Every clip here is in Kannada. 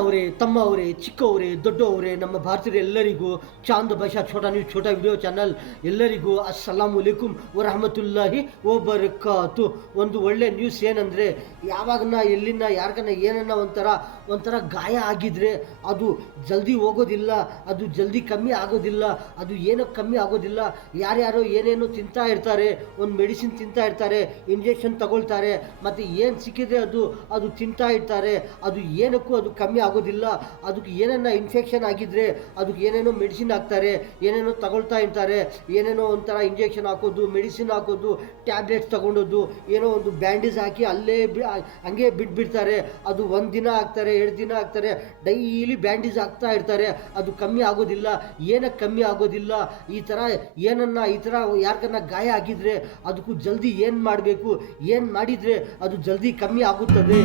ಅವರೇ, ತಮ್ಮ ಅವರೇ, ಚಿಕ್ಕವರೇ, ದೊಡ್ಡವರೇ, ನಮ್ಮ ಭಾರತೀಯರು ಎಲ್ಲರಿಗೂ ಚಾಂದ್ ಭಾಷಾ ಛೋಟಾ ನ್ಯೂಸ್ ಛೋಟಾ ವಿಡಿಯೋ ಚಾನಲ್ ಎಲ್ಲರಿಗೂ ಅಸ್ಸಲಾಮು ಅಲೈಕುಮ್ ವರಹಮತುಲ್ಲಾಹಿ ವಬರಕಾತು. ಒಂದು ಒಳ್ಳೆ ನ್ಯೂಸ್ ಏನಂದರೆ, ಯಾವಾಗನ ಎಲ್ಲಿನ ಯಾರಿಗನ್ನ ಏನನ್ನ ಒಂಥರ ಗಾಯ ಆಗಿದ್ರೆ ಅದು ಜಲ್ದಿ ಹೋಗೋದಿಲ್ಲ, ಅದು ಜಲ್ದಿ ಕಮ್ಮಿ ಆಗೋದಿಲ್ಲ. ಅದು ಏನಕ್ಕೆ ಕಮ್ಮಿ ಆಗೋದಿಲ್ಲ, ಯಾರ್ಯಾರೋ ಏನೇನೋ ತಿಂತಾ ಇರ್ತಾರೆ, ಒಂದು ಮೆಡಿಸಿನ್ ತಿಂತಾ ಇರ್ತಾರೆ, ಇಂಜೆಕ್ಷನ್ ತಗೊಳ್ತಾರೆ, ಮತ್ತು ಏನು ಸಿಕ್ಕಿದ್ರೆ ಅದು ತಿಂತಾ ಇರ್ತಾರೆ. ಅದು ಏನಕ್ಕೂ ಅದು ಕಮ್ಮಿ ಆಗೋದಿಲ್ಲ. ಅದಕ್ಕೆ ಏನನ್ನ ಇನ್ಫೆಕ್ಷನ್ ಆಗಿದ್ರೆ ಅದಕ್ಕೆ ಏನೇನೋ ಮೆಡಿಸಿನ್ ಹಾಕ್ತಾರೆ, ಏನೇನೋ ತಗೊಳ್ತಾ ಇರ್ತಾರೆ, ಏನೇನೋ ಒಂಥರ ಇಂಜೆಕ್ಷನ್ ಹಾಕೋದು, ಮೆಡಿಸಿನ್ ಹಾಕೋದು, ಟ್ಯಾಬ್ಲೆಟ್ಸ್ ತಗೊಂಡೋದು, ಏನೋ ಒಂದು ಬ್ಯಾಂಡೇಜ್ ಹಾಕಿ ಅಲ್ಲೇ ಹಂಗೆ ಬಿಟ್ಬಿಡ್ತಾರೆ. ಅದು 1 ದಿನ ಹಾಕ್ತಾರೆ, 2 ದಿನ ಹಾಕ್ತಾರೆ, ಡೈಲಿ ಬ್ಯಾಂಡೇಜ್ ಹಾಕ್ತಾ ಇರ್ತಾರೆ. ಅದು ಕಮ್ಮಿ ಆಗೋದಿಲ್ಲ. ಏನಕ್ಕೆ ಕಮ್ಮಿ ಆಗೋದಿಲ್ಲ? ಈ ಥರ ಯಾರಿಗನ್ನ ಗಾಯ ಆಗಿದ್ರೆ ಅದಕ್ಕೂ ಜಲ್ದಿ ಏನು ಮಾಡಬೇಕು, ಏನು ಮಾಡಿದರೆ ಅದು ಜಲ್ದಿ ಕಮ್ಮಿ ಆಗುತ್ತದೆ.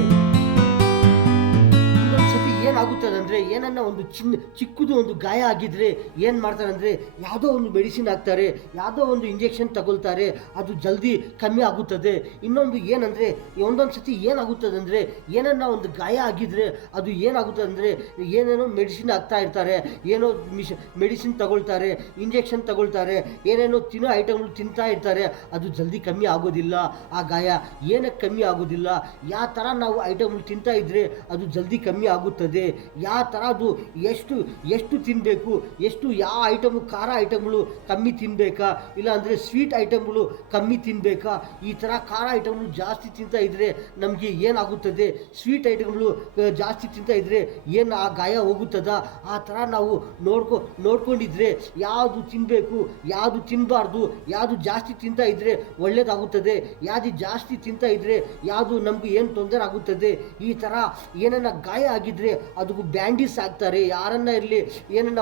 ಏನಾಗುತ್ತದೆ ಅಂದರೆ, ಏನನ್ನ ಒಂದು ಚಿಕ್ಕದು ಒಂದು ಗಾಯ ಆಗಿದ್ರೆ ಏನು ಮಾಡ್ತಾರೆ ಅಂದರೆ, ಯಾವುದೋ ಒಂದು ಮೆಡಿಸಿನ್ ಹಾಕ್ತಾರೆ, ಯಾವುದೋ ಒಂದು ಇಂಜೆಕ್ಷನ್ ತಗೊಳ್ತಾರೆ, ಅದು ಜಲ್ದಿ ಕಮ್ಮಿ ಆಗುತ್ತದೆ. ಇನ್ನೊಂದು ಏನಂದರೆ, ಒಂದೊಂದು ಸತಿ ಏನಾಗುತ್ತದೆ ಅಂದರೆ, ಏನನ್ನ ಒಂದು ಗಾಯ ಆಗಿದ್ರೆ ಅದು ಏನಾಗುತ್ತದೆ ಅಂದರೆ, ಏನೇನೋ ಮೆಡಿಸಿನ್ ಹಾಕ್ತಾ ಇರ್ತಾರೆ, ಏನೋ ಮೆಡಿಸಿನ್ ತಗೊಳ್ತಾರೆ, ಇಂಜೆಕ್ಷನ್ ತಗೊಳ್ತಾರೆ, ಏನೇನೋ ತಿನ್ನೋ ಐಟಮ್ಗಳು ತಿಂತಾ ಇರ್ತಾರೆ, ಅದು ಜಲ್ದಿ ಕಮ್ಮಿ ಆಗೋದಿಲ್ಲ. ಆ ಗಾಯ ಏನಕ್ಕೆ ಕಮ್ಮಿ ಆಗೋದಿಲ್ಲ? ಯಾವ ಥರ ನಾವು ಐಟಮ್ಗಳು ತಿಂತಾ ಇದ್ದರೆ ಅದು ಜಲ್ದಿ ಕಮ್ಮಿ ಆಗುತ್ತದೆ. ಯಾವ ಥರ ಅದು ಎಷ್ಟು ತಿನ್ನಬೇಕು, ಯಾವ ಐಟಮು, ಖಾರ ಐಟಮ್ಗಳು ಕಮ್ಮಿ ತಿನ್ನಬೇಕಾ, ಇಲ್ಲ ಅಂದರೆ ಸ್ವೀಟ್ ಐಟಮ್ಗಳು ಕಮ್ಮಿ ತಿನ್ನಬೇಕಾ? ಈ ಥರ ಖಾರ ಐಟಮ್ಗಳು ಜಾಸ್ತಿ ತಿಂತಾ ಇದ್ದರೆ ನಮಗೆ ಏನಾಗುತ್ತದೆ? ಸ್ವೀಟ್ ಐಟಮ್ಗಳು ಜಾಸ್ತಿ ತಿಂತಾ ಇದ್ದರೆ ಏನು ಆ ಗಾಯ ಹೋಗುತ್ತದ? ಆ ಥರ ನಾವು ನೋಡ್ಕೊಂಡಿದ್ರೆ ಯಾವುದು ತಿನ್ನಬೇಕು, ಯಾವುದು ತಿನ್ನಬಾರ್ದು, ಯಾವುದು ಜಾಸ್ತಿ ತಿಂತಾ ಇದ್ದರೆ ಒಳ್ಳೆಯದಾಗುತ್ತದೆ, ಯಾವುದು ಜಾಸ್ತಿ ತಿಂತಾ ಇದ್ದರೆ ಯಾವುದು ನಮ್ಗೆ ಏನು ತೊಂದರೆ ಆಗುತ್ತದೆ. ಈ ಥರ ಏನನ್ನ ಗಾಯ ಆಗಿದ್ರೆ ಅದಕ್ಕೂ ಬ್ಯಾಂಡೇಜ್ ಹಾಕ್ತಾರೆ. ಯಾರನ್ನ ಇರಲಿ, ಏನನ್ನ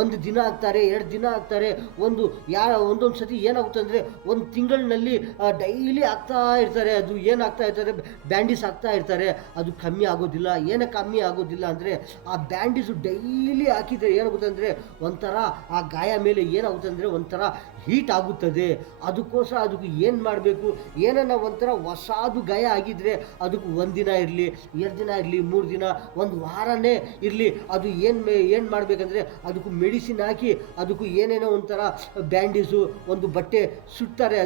ಒಂದು ದಿನ ಹಾಕ್ತಾರೆ, 2 ದಿನ ಹಾಕ್ತಾರೆ. ಒಂದೊಂದು ಸತಿ ಏನಾಗುತ್ತೆ ಅಂದರೆ, 1 ತಿಂಗಳಿನಲ್ಲಿ ಡೈಲಿ ಹಾಕ್ತಾ ಇರ್ತಾರೆ. ಅದು ಏನು ಹಾಕ್ತಾ ಇರ್ತಾರೆ, ಬ್ಯಾಂಡೇಜ್ ಹಾಕ್ತಾ ಇರ್ತಾರೆ. ಅದು ಕಮ್ಮಿ ಆಗೋದಿಲ್ಲ. ಏನಕ್ಕೆ ಕಮ್ಮಿ ಆಗೋದಿಲ್ಲ ಅಂದರೆ, ಆ ಬ್ಯಾಂಡೇಜು ಡೈಲಿ ಹಾಕಿದರೆ ಏನಾಗುತ್ತೆ ಅಂದರೆ, ಒಂಥರ ಆ ಗಾಯ ಮೇಲೆ ಏನಾಗುತ್ತೆ ಅಂದರೆ ಒಂಥರ ಹೀಟ್ ಆಗುತ್ತದೆ. ಅದಕ್ಕೋಸ್ಕರ ಅದಕ್ಕೆ ಏನು ಮಾಡಬೇಕು, ಏನನ್ನ ಒಂಥರ ಹೊಸದು ಗಾಯ ಆಗಿದ್ರೆ ಅದಕ್ಕೆ 1 ದಿನ ಇರಲಿ, 2 ದಿನ ಇರಲಿ, 3 ದಿನ, 1 ವಾರನೇ ಇರಲಿ, ಅದು ಏನು ಮಾಡಬೇಕಂದ್ರೆ ಅದಕ್ಕೂ ಮೆಡಿಸಿನ್ ಹಾಕಿ ಅದಕ್ಕೂ ಏನೇನೋ ಒಂಥರ ಬ್ಯಾಂಡೇಜು, ಒಂದು ಬಟ್ಟೆ ಸುಟ್ತಾರೆ.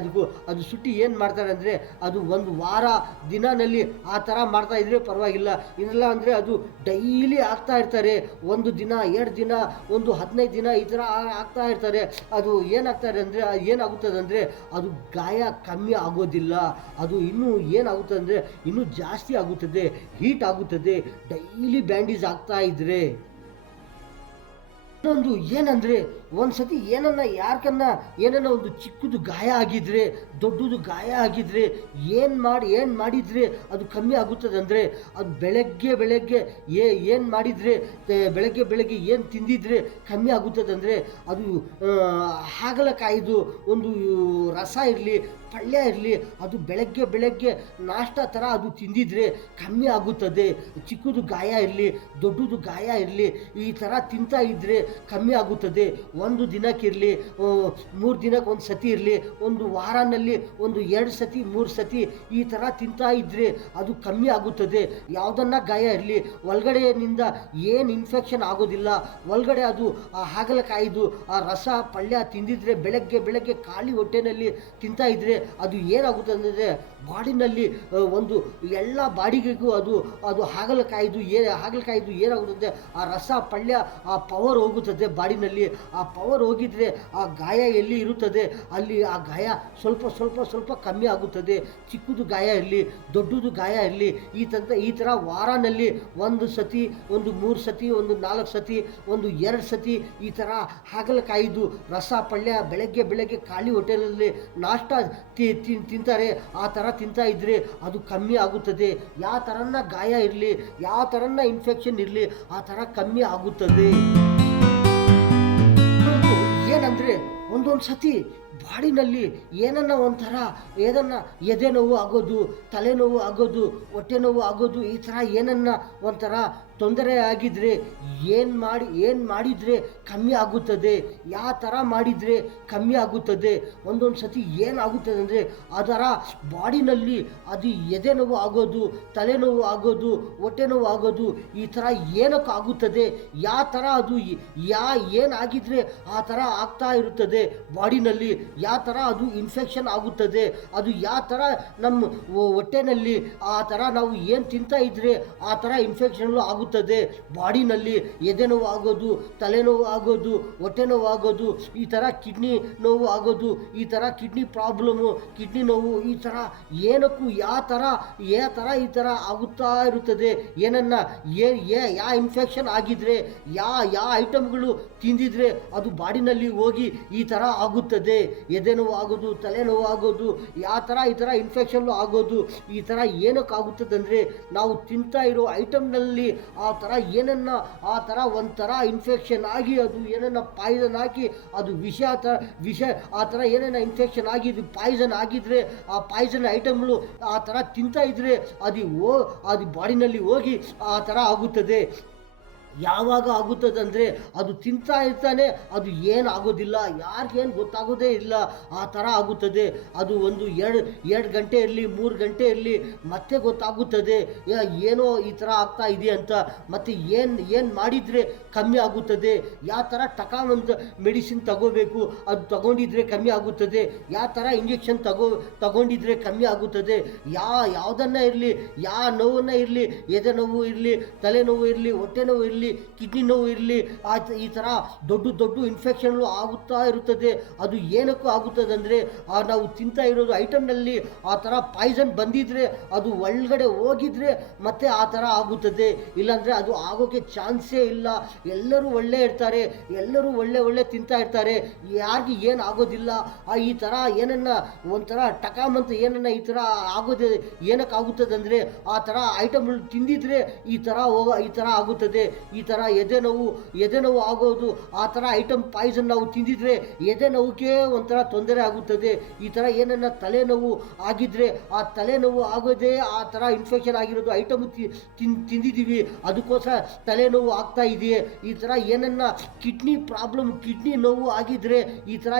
ಅದು ಸುಟ್ಟಿ ಏನು ಮಾಡ್ತಾರೆ ಅಂದರೆ, ಅದು 1 ವಾರ ದಿನದಲ್ಲಿ ಆ ಥರ ಮಾಡ್ತಾ ಇದ್ರೆ ಪರವಾಗಿಲ್ಲ. ಇಲ್ಲ ಅಂದರೆ ಅದು ಡೈಲಿ ಆಗ್ತಾ ಇರ್ತಾರೆ. 1 ದಿನ, 2 ದಿನ, ಒಂದು 15 ದಿನ ಈ ಥರ ಆಗ್ತಾ ಇರ್ತಾರೆ. ಅದು ಏನಾಗ್ತಾರೆ ಅಂದರೆ, ಏನಾಗುತ್ತದೆ ಅಂದರೆ, ಅದು ಗಾಯ ಕಮ್ಮಿ ಆಗೋದಿಲ್ಲ. ಅದು ಇನ್ನೂ ಏನಾಗುತ್ತದೆ ಅಂದರೆ ಇನ್ನೂ ಜಾಸ್ತಿ ಆಗುತ್ತದೆ, ಹೀಟ್ ಆಗುತ್ತದೆ ಡೈಲಿ ಬ್ಯಾಂಡೇಜ್ ಆಗ್ತಾ ಇದ್ರೆ. ಇನ್ನೊಂದು ಏನಂದರೆ, ಒಂದು ಸತಿ ಏನನ್ನ ಒಂದು ಚಿಕ್ಕದು ಗಾಯ ಆಗಿದ್ರೆ, ದೊಡ್ಡದು ಗಾಯ ಆಗಿದ್ರೆ ಏನು ಮಾಡಿದರೆ ಅದು ಕಮ್ಮಿ ಆಗುತ್ತದೆ ಅಂದರೆ, ಅದು ಬೆಳಗ್ಗೆ ಏನು ಮಾಡಿದರೆ, ಬೆಳಗ್ಗೆ ಏನು ತಿಂದಿದ್ರೆ ಕಮ್ಮಿ ಆಗುತ್ತದೆ ಅಂದರೆ, ಅದು ಹಾಗಲಕಾಯಿದು ಒಂದು ರಸ ಇರಲಿ, ಪಲ್ಯ ಇರಲಿ, ಅದು ಬೆಳಗ್ಗೆ ನಾಷ್ಟ ಥರ ಅದು ತಿಂದಿದ್ರೆ ಕಮ್ಮಿ ಆಗುತ್ತದೆ. ಚಿಕ್ಕದು ಗಾಯ ಇರಲಿ, ದೊಡ್ಡದು ಗಾಯ ಇರಲಿ, ಈ ಥರ ತಿಂತಾ ಇದ್ದರೆ ಕಮ್ಮಿ ಆಗುತ್ತದೆ. 1 ದಿನಕ್ಕಿರಲಿ, 3 ದಿನಕ್ಕೆ 1 ಸತಿ ಇರಲಿ, ಒಂದು ವಾರನಲ್ಲಿ 2 ಸತಿ 3 ಸತಿ ಈ ಥರ ತಿಂತಾ ಇದ್ದರೆ ಅದು ಕಮ್ಮಿ ಆಗುತ್ತದೆ. ಯಾವುದನ್ನ ಗಾಯ ಇರಲಿ, ಒಳಗಡೆಯಿಂದ ಏನು ಇನ್ಫೆಕ್ಷನ್ ಆಗೋದಿಲ್ಲ. ಒಳಗಡೆ ಅದು ಆ ಹಾಗಲಕಾಯಿದು ಆ ರಸ ಪಲ್ಯ ತಿಂದಿದ್ರೆ, ಬೆಳಗ್ಗೆ ಖಾಲಿ ಹೊಟ್ಟೆನಲ್ಲಿ ತಿಂತಾ ಇದ್ದರೆ ಅದು ಏನಾಗುತ್ತೆ ಅಂದರೆ, ಬಾಡಿನಲ್ಲಿ ಒಂದು ಎಲ್ಲ ಬಾಡಿಗೆಗೂ ಅದು ಹಾಗಲಕಾಯಿದು ಏನಾಗುತ್ತದೆ, ಆ ರಸ ಪಲ್ಯ ಆ ಪವರ್ ಹೋಗುತ್ತದೆ ಬಾಡಿನಲ್ಲಿ. ಆ ಪವರ್ ಹೋಗಿದ್ರೆ ಆ ಗಾಯ ಎಲ್ಲಿ ಇರುತ್ತದೆ ಅಲ್ಲಿ ಆ ಗಾಯ ಸ್ವಲ್ಪ ಕಮ್ಮಿ ಆಗುತ್ತದೆ. ಚಿಕ್ಕದು ಗಾಯ ಇರಲಿ, ದೊಡ್ಡದು ಗಾಯ ಇರಲಿ, ಈ ಥರ ವಾರನಲ್ಲಿ 1 ಸತಿ, 3 ಸತಿ, 4 ಸತಿ, 2 ಸತಿ ಈ ಥರ ಹಾಗಲಕಾಯಿದು ರಸ ಪಲ್ಯ ಬೆಳಗ್ಗೆ ಖಾಲಿ ಹೊಟ್ಟೆನಲ್ಲಿ ನಾಷ್ಟ ತಿಂತಾರೆ. ಆ ಥರ ತಿಂತಾ ಇದ್ದರೆ ಅದು ಕಮ್ಮಿ ಆಗುತ್ತದೆ. ಯಾವ ಥರನ ಗಾಯ ಇರಲಿ, ಯಾವ ಥರನ ಇನ್ಫೆಕ್ಷನ್ ಇರಲಿ, ಆ ಥರ ಕಮ್ಮಿ ಆಗುತ್ತದೆ. ಏನಂದರೆ, ಒಂದೊಂದು ಸತಿ ಬಾಡಿನಲ್ಲಿ ಏನನ್ನ ಒಂಥರ ಏದನ್ನ ಎದೆ ನೋವು ಆಗೋದು, ತಲೆನೋವು ಆಗೋದು, ಹೊಟ್ಟೆ ನೋವು ಆಗೋದು, ಈ ಥರ ಏನನ್ನ ಒಂಥರ ತೊಂದರೆ ಆಗಿದ್ರೆ ಏನು ಮಾಡಿದರೆ ಕಮ್ಮಿ ಆಗುತ್ತದೆ, ಯಾವ ಥರ ಮಾಡಿದರೆ ಕಮ್ಮಿ ಆಗುತ್ತದೆ. ಒಂದೊಂದು ಸತಿ ಏನಾಗುತ್ತದೆ ಅಂದರೆ ಅದರ ಬಾಡಿನಲ್ಲಿ ಅದು ಎದೆ ನೋವು ಆಗೋದು, ತಲೆನೋವು ಆಗೋದು, ಹೊಟ್ಟೆ ನೋವು ಆಗೋದು, ಈ ಥರ ಏನಕ್ಕಾಗುತ್ತದೆ, ಯಾವ ಥರ ಅದು ಏನಾಗಿದ್ರೆ ಆ ಥರ ಆಗ್ತಾ ಇರುತ್ತದೆ ಬಾಡಿನಲ್ಲಿ, ಯಾವ ಥರ ಅದು ಇನ್ಫೆಕ್ಷನ್ ಆಗುತ್ತದೆ, ಅದು ಯಾವ ಥರ ನಮ್ಮ ಹೊಟ್ಟೆನಲ್ಲಿ ಆ ಥರ ನಾವು ಏನು ತಿಂತಾ ಇದ್ರೆ ಆ ಥರ ಇನ್ಫೆಕ್ಷನ್ ಆಗುತ್ತದೆ ಬಾಡಿನಲ್ಲಿ. ಎದೆ ನೋವು ಆಗೋದು, ತಲೆನೋವು ಆಗೋದು, ಹೊಟ್ಟೆ ನೋವು ಆಗೋದು, ಈ ಥರ ಕಿಡ್ನಿ ನೋವು ಆಗೋದು, ಈ ಥರ ಕಿಡ್ನಿ ಪ್ರಾಬ್ಲಮ್ಮು, ಕಿಡ್ನಿ ನೋವು, ಈ ಥರ ಏನಕ್ಕೂ ಯಾವ ಥರ ಈ ಥರ ಆಗುತ್ತಾ ಇರುತ್ತದೆ. ಏನನ್ನ ಯಾವ ಇನ್ಫೆಕ್ಷನ್ ಆಗಿದ್ರೆ ಯಾವ ಐಟಮ್ಗಳು ತಿಂದಿದ್ರೆ ಅದು ಬಾಡಿನಲ್ಲಿ ಹೋಗಿ ಈ ಥರ ಆಗುತ್ತದೆ. ಎದೆ ನೋವು ಆಗೋದು, ತಲೆನೋವು ಆಗೋದು, ಯಾವ ಥರ ಈ ಥರ ಇನ್ಫೆಕ್ಷನ್ ಆಗೋದು, ಈ ಥರ ಏನಕ್ಕಾಗುತ್ತದೆ ಅಂದರೆ ನಾವು ತಿಂತಾ ಇರೋ ಐಟಮ್ನಲ್ಲಿ ಆ ಥರ ಏನನ್ನ ಆ ಥರ ಒಂಥರ ಇನ್ಫೆಕ್ಷನ್ ಆಗಿ ಅದು ಏನನ್ನ ಪಾಯ್ಸನ್ ಹಾಕಿ ಅದು ವಿಷ ಆ ಥರ ಏನನ್ನ ಇನ್ಫೆಕ್ಷನ್ ಆಗಿ ಇದು ಪಾಯ್ಸನ್ ಆಗಿದ್ರೆ ಆ ಪಾಯ್ಸನ್ ಐಟಮ್ಗಳು ಆ ಥರ ತಿಂತಾ ಇದ್ರೆ ಅದು ಬಾಡಿನಲ್ಲಿ ಹೋಗಿ ಆ ಥರ ಆಗುತ್ತದೆ. ಯಾವಾಗ ಆಗುತ್ತದೆ ಅಂದರೆ ಅದು ತಿಂತಾ ಇರ್ತಾನೆ, ಅದು ಏನು ಆಗೋದಿಲ್ಲ, ಯಾರಿಗೇನು ಗೊತ್ತಾಗೋದೇ ಇಲ್ಲ, ಆ ಥರ ಆಗುತ್ತದೆ. ಅದು ಒಂದು ಎರಡು ಗಂಟೆ ಇರಲಿ, 3 ಗಂಟೆ ಇರಲಿ, ಮತ್ತೆ ಗೊತ್ತಾಗುತ್ತದೆ ಏನೋ ಈ ಥರ ಆಗ್ತಾ ಇದೆ ಅಂತ. ಮತ್ತು ಏನು ಮಾಡಿದರೆ ಕಮ್ಮಿ ಆಗುತ್ತದೆ, ಯಾವ ಥರ ಟಕಾಮಂತ ಮೆಡಿಸಿನ್ ತಗೋಬೇಕು, ಅದು ತಗೊಂಡಿದ್ರೆ ಕಮ್ಮಿ ಆಗುತ್ತದೆ, ಯಾವ ಥರ ಇಂಜೆಕ್ಷನ್ ತಗೊಂಡಿದ್ರೆ ಕಮ್ಮಿ ಆಗುತ್ತದೆ. ಯಾವುದನ್ನ ಇರಲಿ, ಯಾವ ನೋವನ್ನ ಇರಲಿ, ಎದೆ ನೋವು ಇರಲಿ, ತಲೆನೋವು ಇರಲಿ, ಹೊಟ್ಟೆ ನೋವು ಇರಲಿ, ಕಿಡ್ನಿ ನೋವು ಇರಲಿ, ಈ ಥರ ದೊಡ್ಡ ಇನ್ಫೆಕ್ಷನ್ಗಳು ಆಗುತ್ತಾ ಇರುತ್ತದೆ. ಅದು ಏನಕ್ಕೂ ಆಗುತ್ತದೆ ಅಂದರೆ ನಾವು ತಿಂತಾ ಇರೋದು ಐಟಮ್ನಲ್ಲಿ ಆ ಥರ ಪಾಯ್ಸನ್ ಬಂದಿದ್ರೆ ಅದು ಒಳಗಡೆ ಹೋಗಿದ್ರೆ ಮತ್ತೆ ಆ ಥರ ಆಗುತ್ತದೆ. ಇಲ್ಲಾಂದರೆ ಅದು ಆಗೋಕ್ಕೆ ಚಾನ್ಸೇ ಇಲ್ಲ. ಎಲ್ಲರೂ ಒಳ್ಳೆ ಇರ್ತಾರೆ, ಎಲ್ಲರೂ ಒಳ್ಳೆ ತಿಂತಾ ಇರ್ತಾರೆ, ಯಾರಿಗೆ ಏನು ಆಗೋದಿಲ್ಲ. ಈ ಥರ ಏನನ್ನ ಒಂಥರ ಟಕಾಮಂತ ಏನನ್ನ ಈ ಥರ ಆಗೋದೇ ಏನಕ್ಕಾಗುತ್ತದೆ ಅಂದರೆ ಆ ಥರ ಐಟಮ್ಗಳು ತಿಂದಿದ್ರೆ ಈ ಥರ ಆಗುತ್ತದೆ. ಈ ಥರ ಎದೆ ನೋವು ಆಗೋದು, ಆ ಥರ ಐಟಮ್ ಪಾಯ್ಸನ್ ನಾವು ತಿಂದಿದ್ರೆ ಎದೆ ನೋವಿಗೆ ಒಂಥರ ತೊಂದರೆ ಆಗುತ್ತದೆ. ಈ ಥರ ಏನನ್ನ ತಲೆನೋವು ಆಗಿದ್ರೆ ಆ ತಲೆನೋವು ಆಗೋದೇ ಆ ಥರ ಇನ್ಫೆಕ್ಷನ್ ಆಗಿರೋದು ಐಟಮ್ ತಿಂದಿದ್ದೀವಿ, ಅದಕ್ಕೋಸ್ಕರ ತಲೆನೋವು ಆಗ್ತಾ ಇದೆಯೇ. ಈ ಥರ ಏನನ್ನ ಕಿಡ್ನಿ ಪ್ರಾಬ್ಲಮ್, ಕಿಡ್ನಿ ನೋವು ಆಗಿದ್ರೆ ಈ ಥರ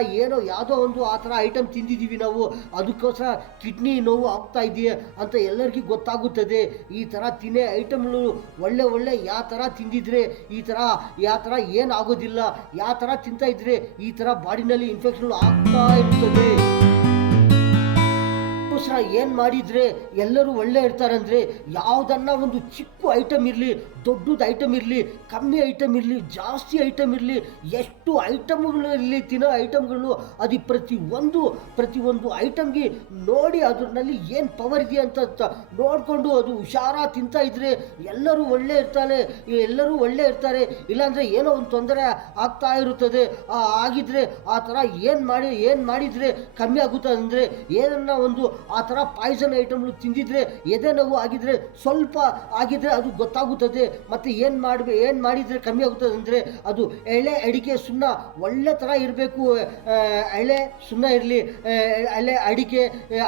ಯಾವುದೋ ಒಂದು ಆ ಥರ ಐಟಮ್ ತಿಂದಿದ್ದೀವಿ ನಾವು, ಅದಕ್ಕೋಸ್ಕರ ಕಿಡ್ನಿ ನೋವು ಆಗ್ತಾ ಇದೆಯೇ ಅಂತ ಎಲ್ಲರಿಗೂ ಗೊತ್ತಾಗುತ್ತದೆ. ಈ ಥರ ತಿನ್ನೇ ಐಟಮ್ಗಳು ಒಳ್ಳೆ ಯಾವ ಥರ ತಿಂದಿದ್ರೆ ಈ ಥರ ಯಾವ ಥರ ಏನಾಗೋದಿಲ್ಲ, ಯಾವ ಥರ ತಿಂತಾ ಇದ್ರೆ ಈ ಥರ ಬಾಡಿನಲ್ಲಿ ಇನ್ಫೆಕ್ಷನ್ ಆಗ್ತಾ ಇರ್ತದೆ. ಏನು ಮಾಡಿದರೆ ಎಲ್ಲರೂ ಒಳ್ಳೆ ಇರ್ತಾರಂದರೆ ಯಾವುದನ್ನ ಒಂದು ಚಿಕ್ಕ ಐಟಮ್ ಇರಲಿ, ದೊಡ್ಡದು ಐಟಮ್ ಇರಲಿ, ಕಮ್ಮಿ ಐಟಮ್ ಇರಲಿ, ಜಾಸ್ತಿ ಐಟಮ್ ಇರಲಿ, ಎಷ್ಟು ಐಟಮ್ಗಳು ಇರಲಿ, ತಿನ್ನೋ ಐಟಮ್ಗಳು, ಅದು ಪ್ರತಿಯೊಂದು ಐಟಮ್ಗೆ ನೋಡಿ ಅದರಲ್ಲಿ ಏನು ಪವರ್ ಇದೆ ಅಂತ ನೋಡಿಕೊಂಡು ಅದು ಹುಷಾರ ತಿಂತಾ ಇದ್ರೆ ಎಲ್ಲರೂ ಒಳ್ಳೆ ಇರ್ತಾರೆ. ಇಲ್ಲಾಂದರೆ ಏನೋ ಒಂದು ತೊಂದರೆ ಆಗ್ತಾ ಇರುತ್ತದೆ. ಆಗಿದ್ರೆ ಆ ಥರ ಏನು ಮಾಡಿದರೆ ಕಮ್ಮಿ ಆಗುತ್ತದೆ ಅಂದರೆ ಏನನ್ನ ಒಂದು ಆ ಥರ ಪಾಯ್ಸನ್ ಐಟಮ್ಗಳು ತಿಂದಿದ್ರೆ ಎದೆ ನೋವು ಆಗಿದ್ರೆ ಸ್ವಲ್ಪ ಆಗಿದ್ರೆ ಅದು ಗೊತ್ತಾಗುತ್ತದೆ. ಮತ್ತು ಏನು ಮಾಡಿದರೆ ಕಮ್ಮಿ ಆಗುತ್ತದೆ ಅಂದರೆ ಅದು ಎಳೆ ಅಡಿಕೆ ಸುಣ್ಣ ಒಳ್ಳೆ ಥರ ಇರಬೇಕು, ಎಳೆ ಸುಣ್ಣ ಇರಲಿ, ಎಳೆ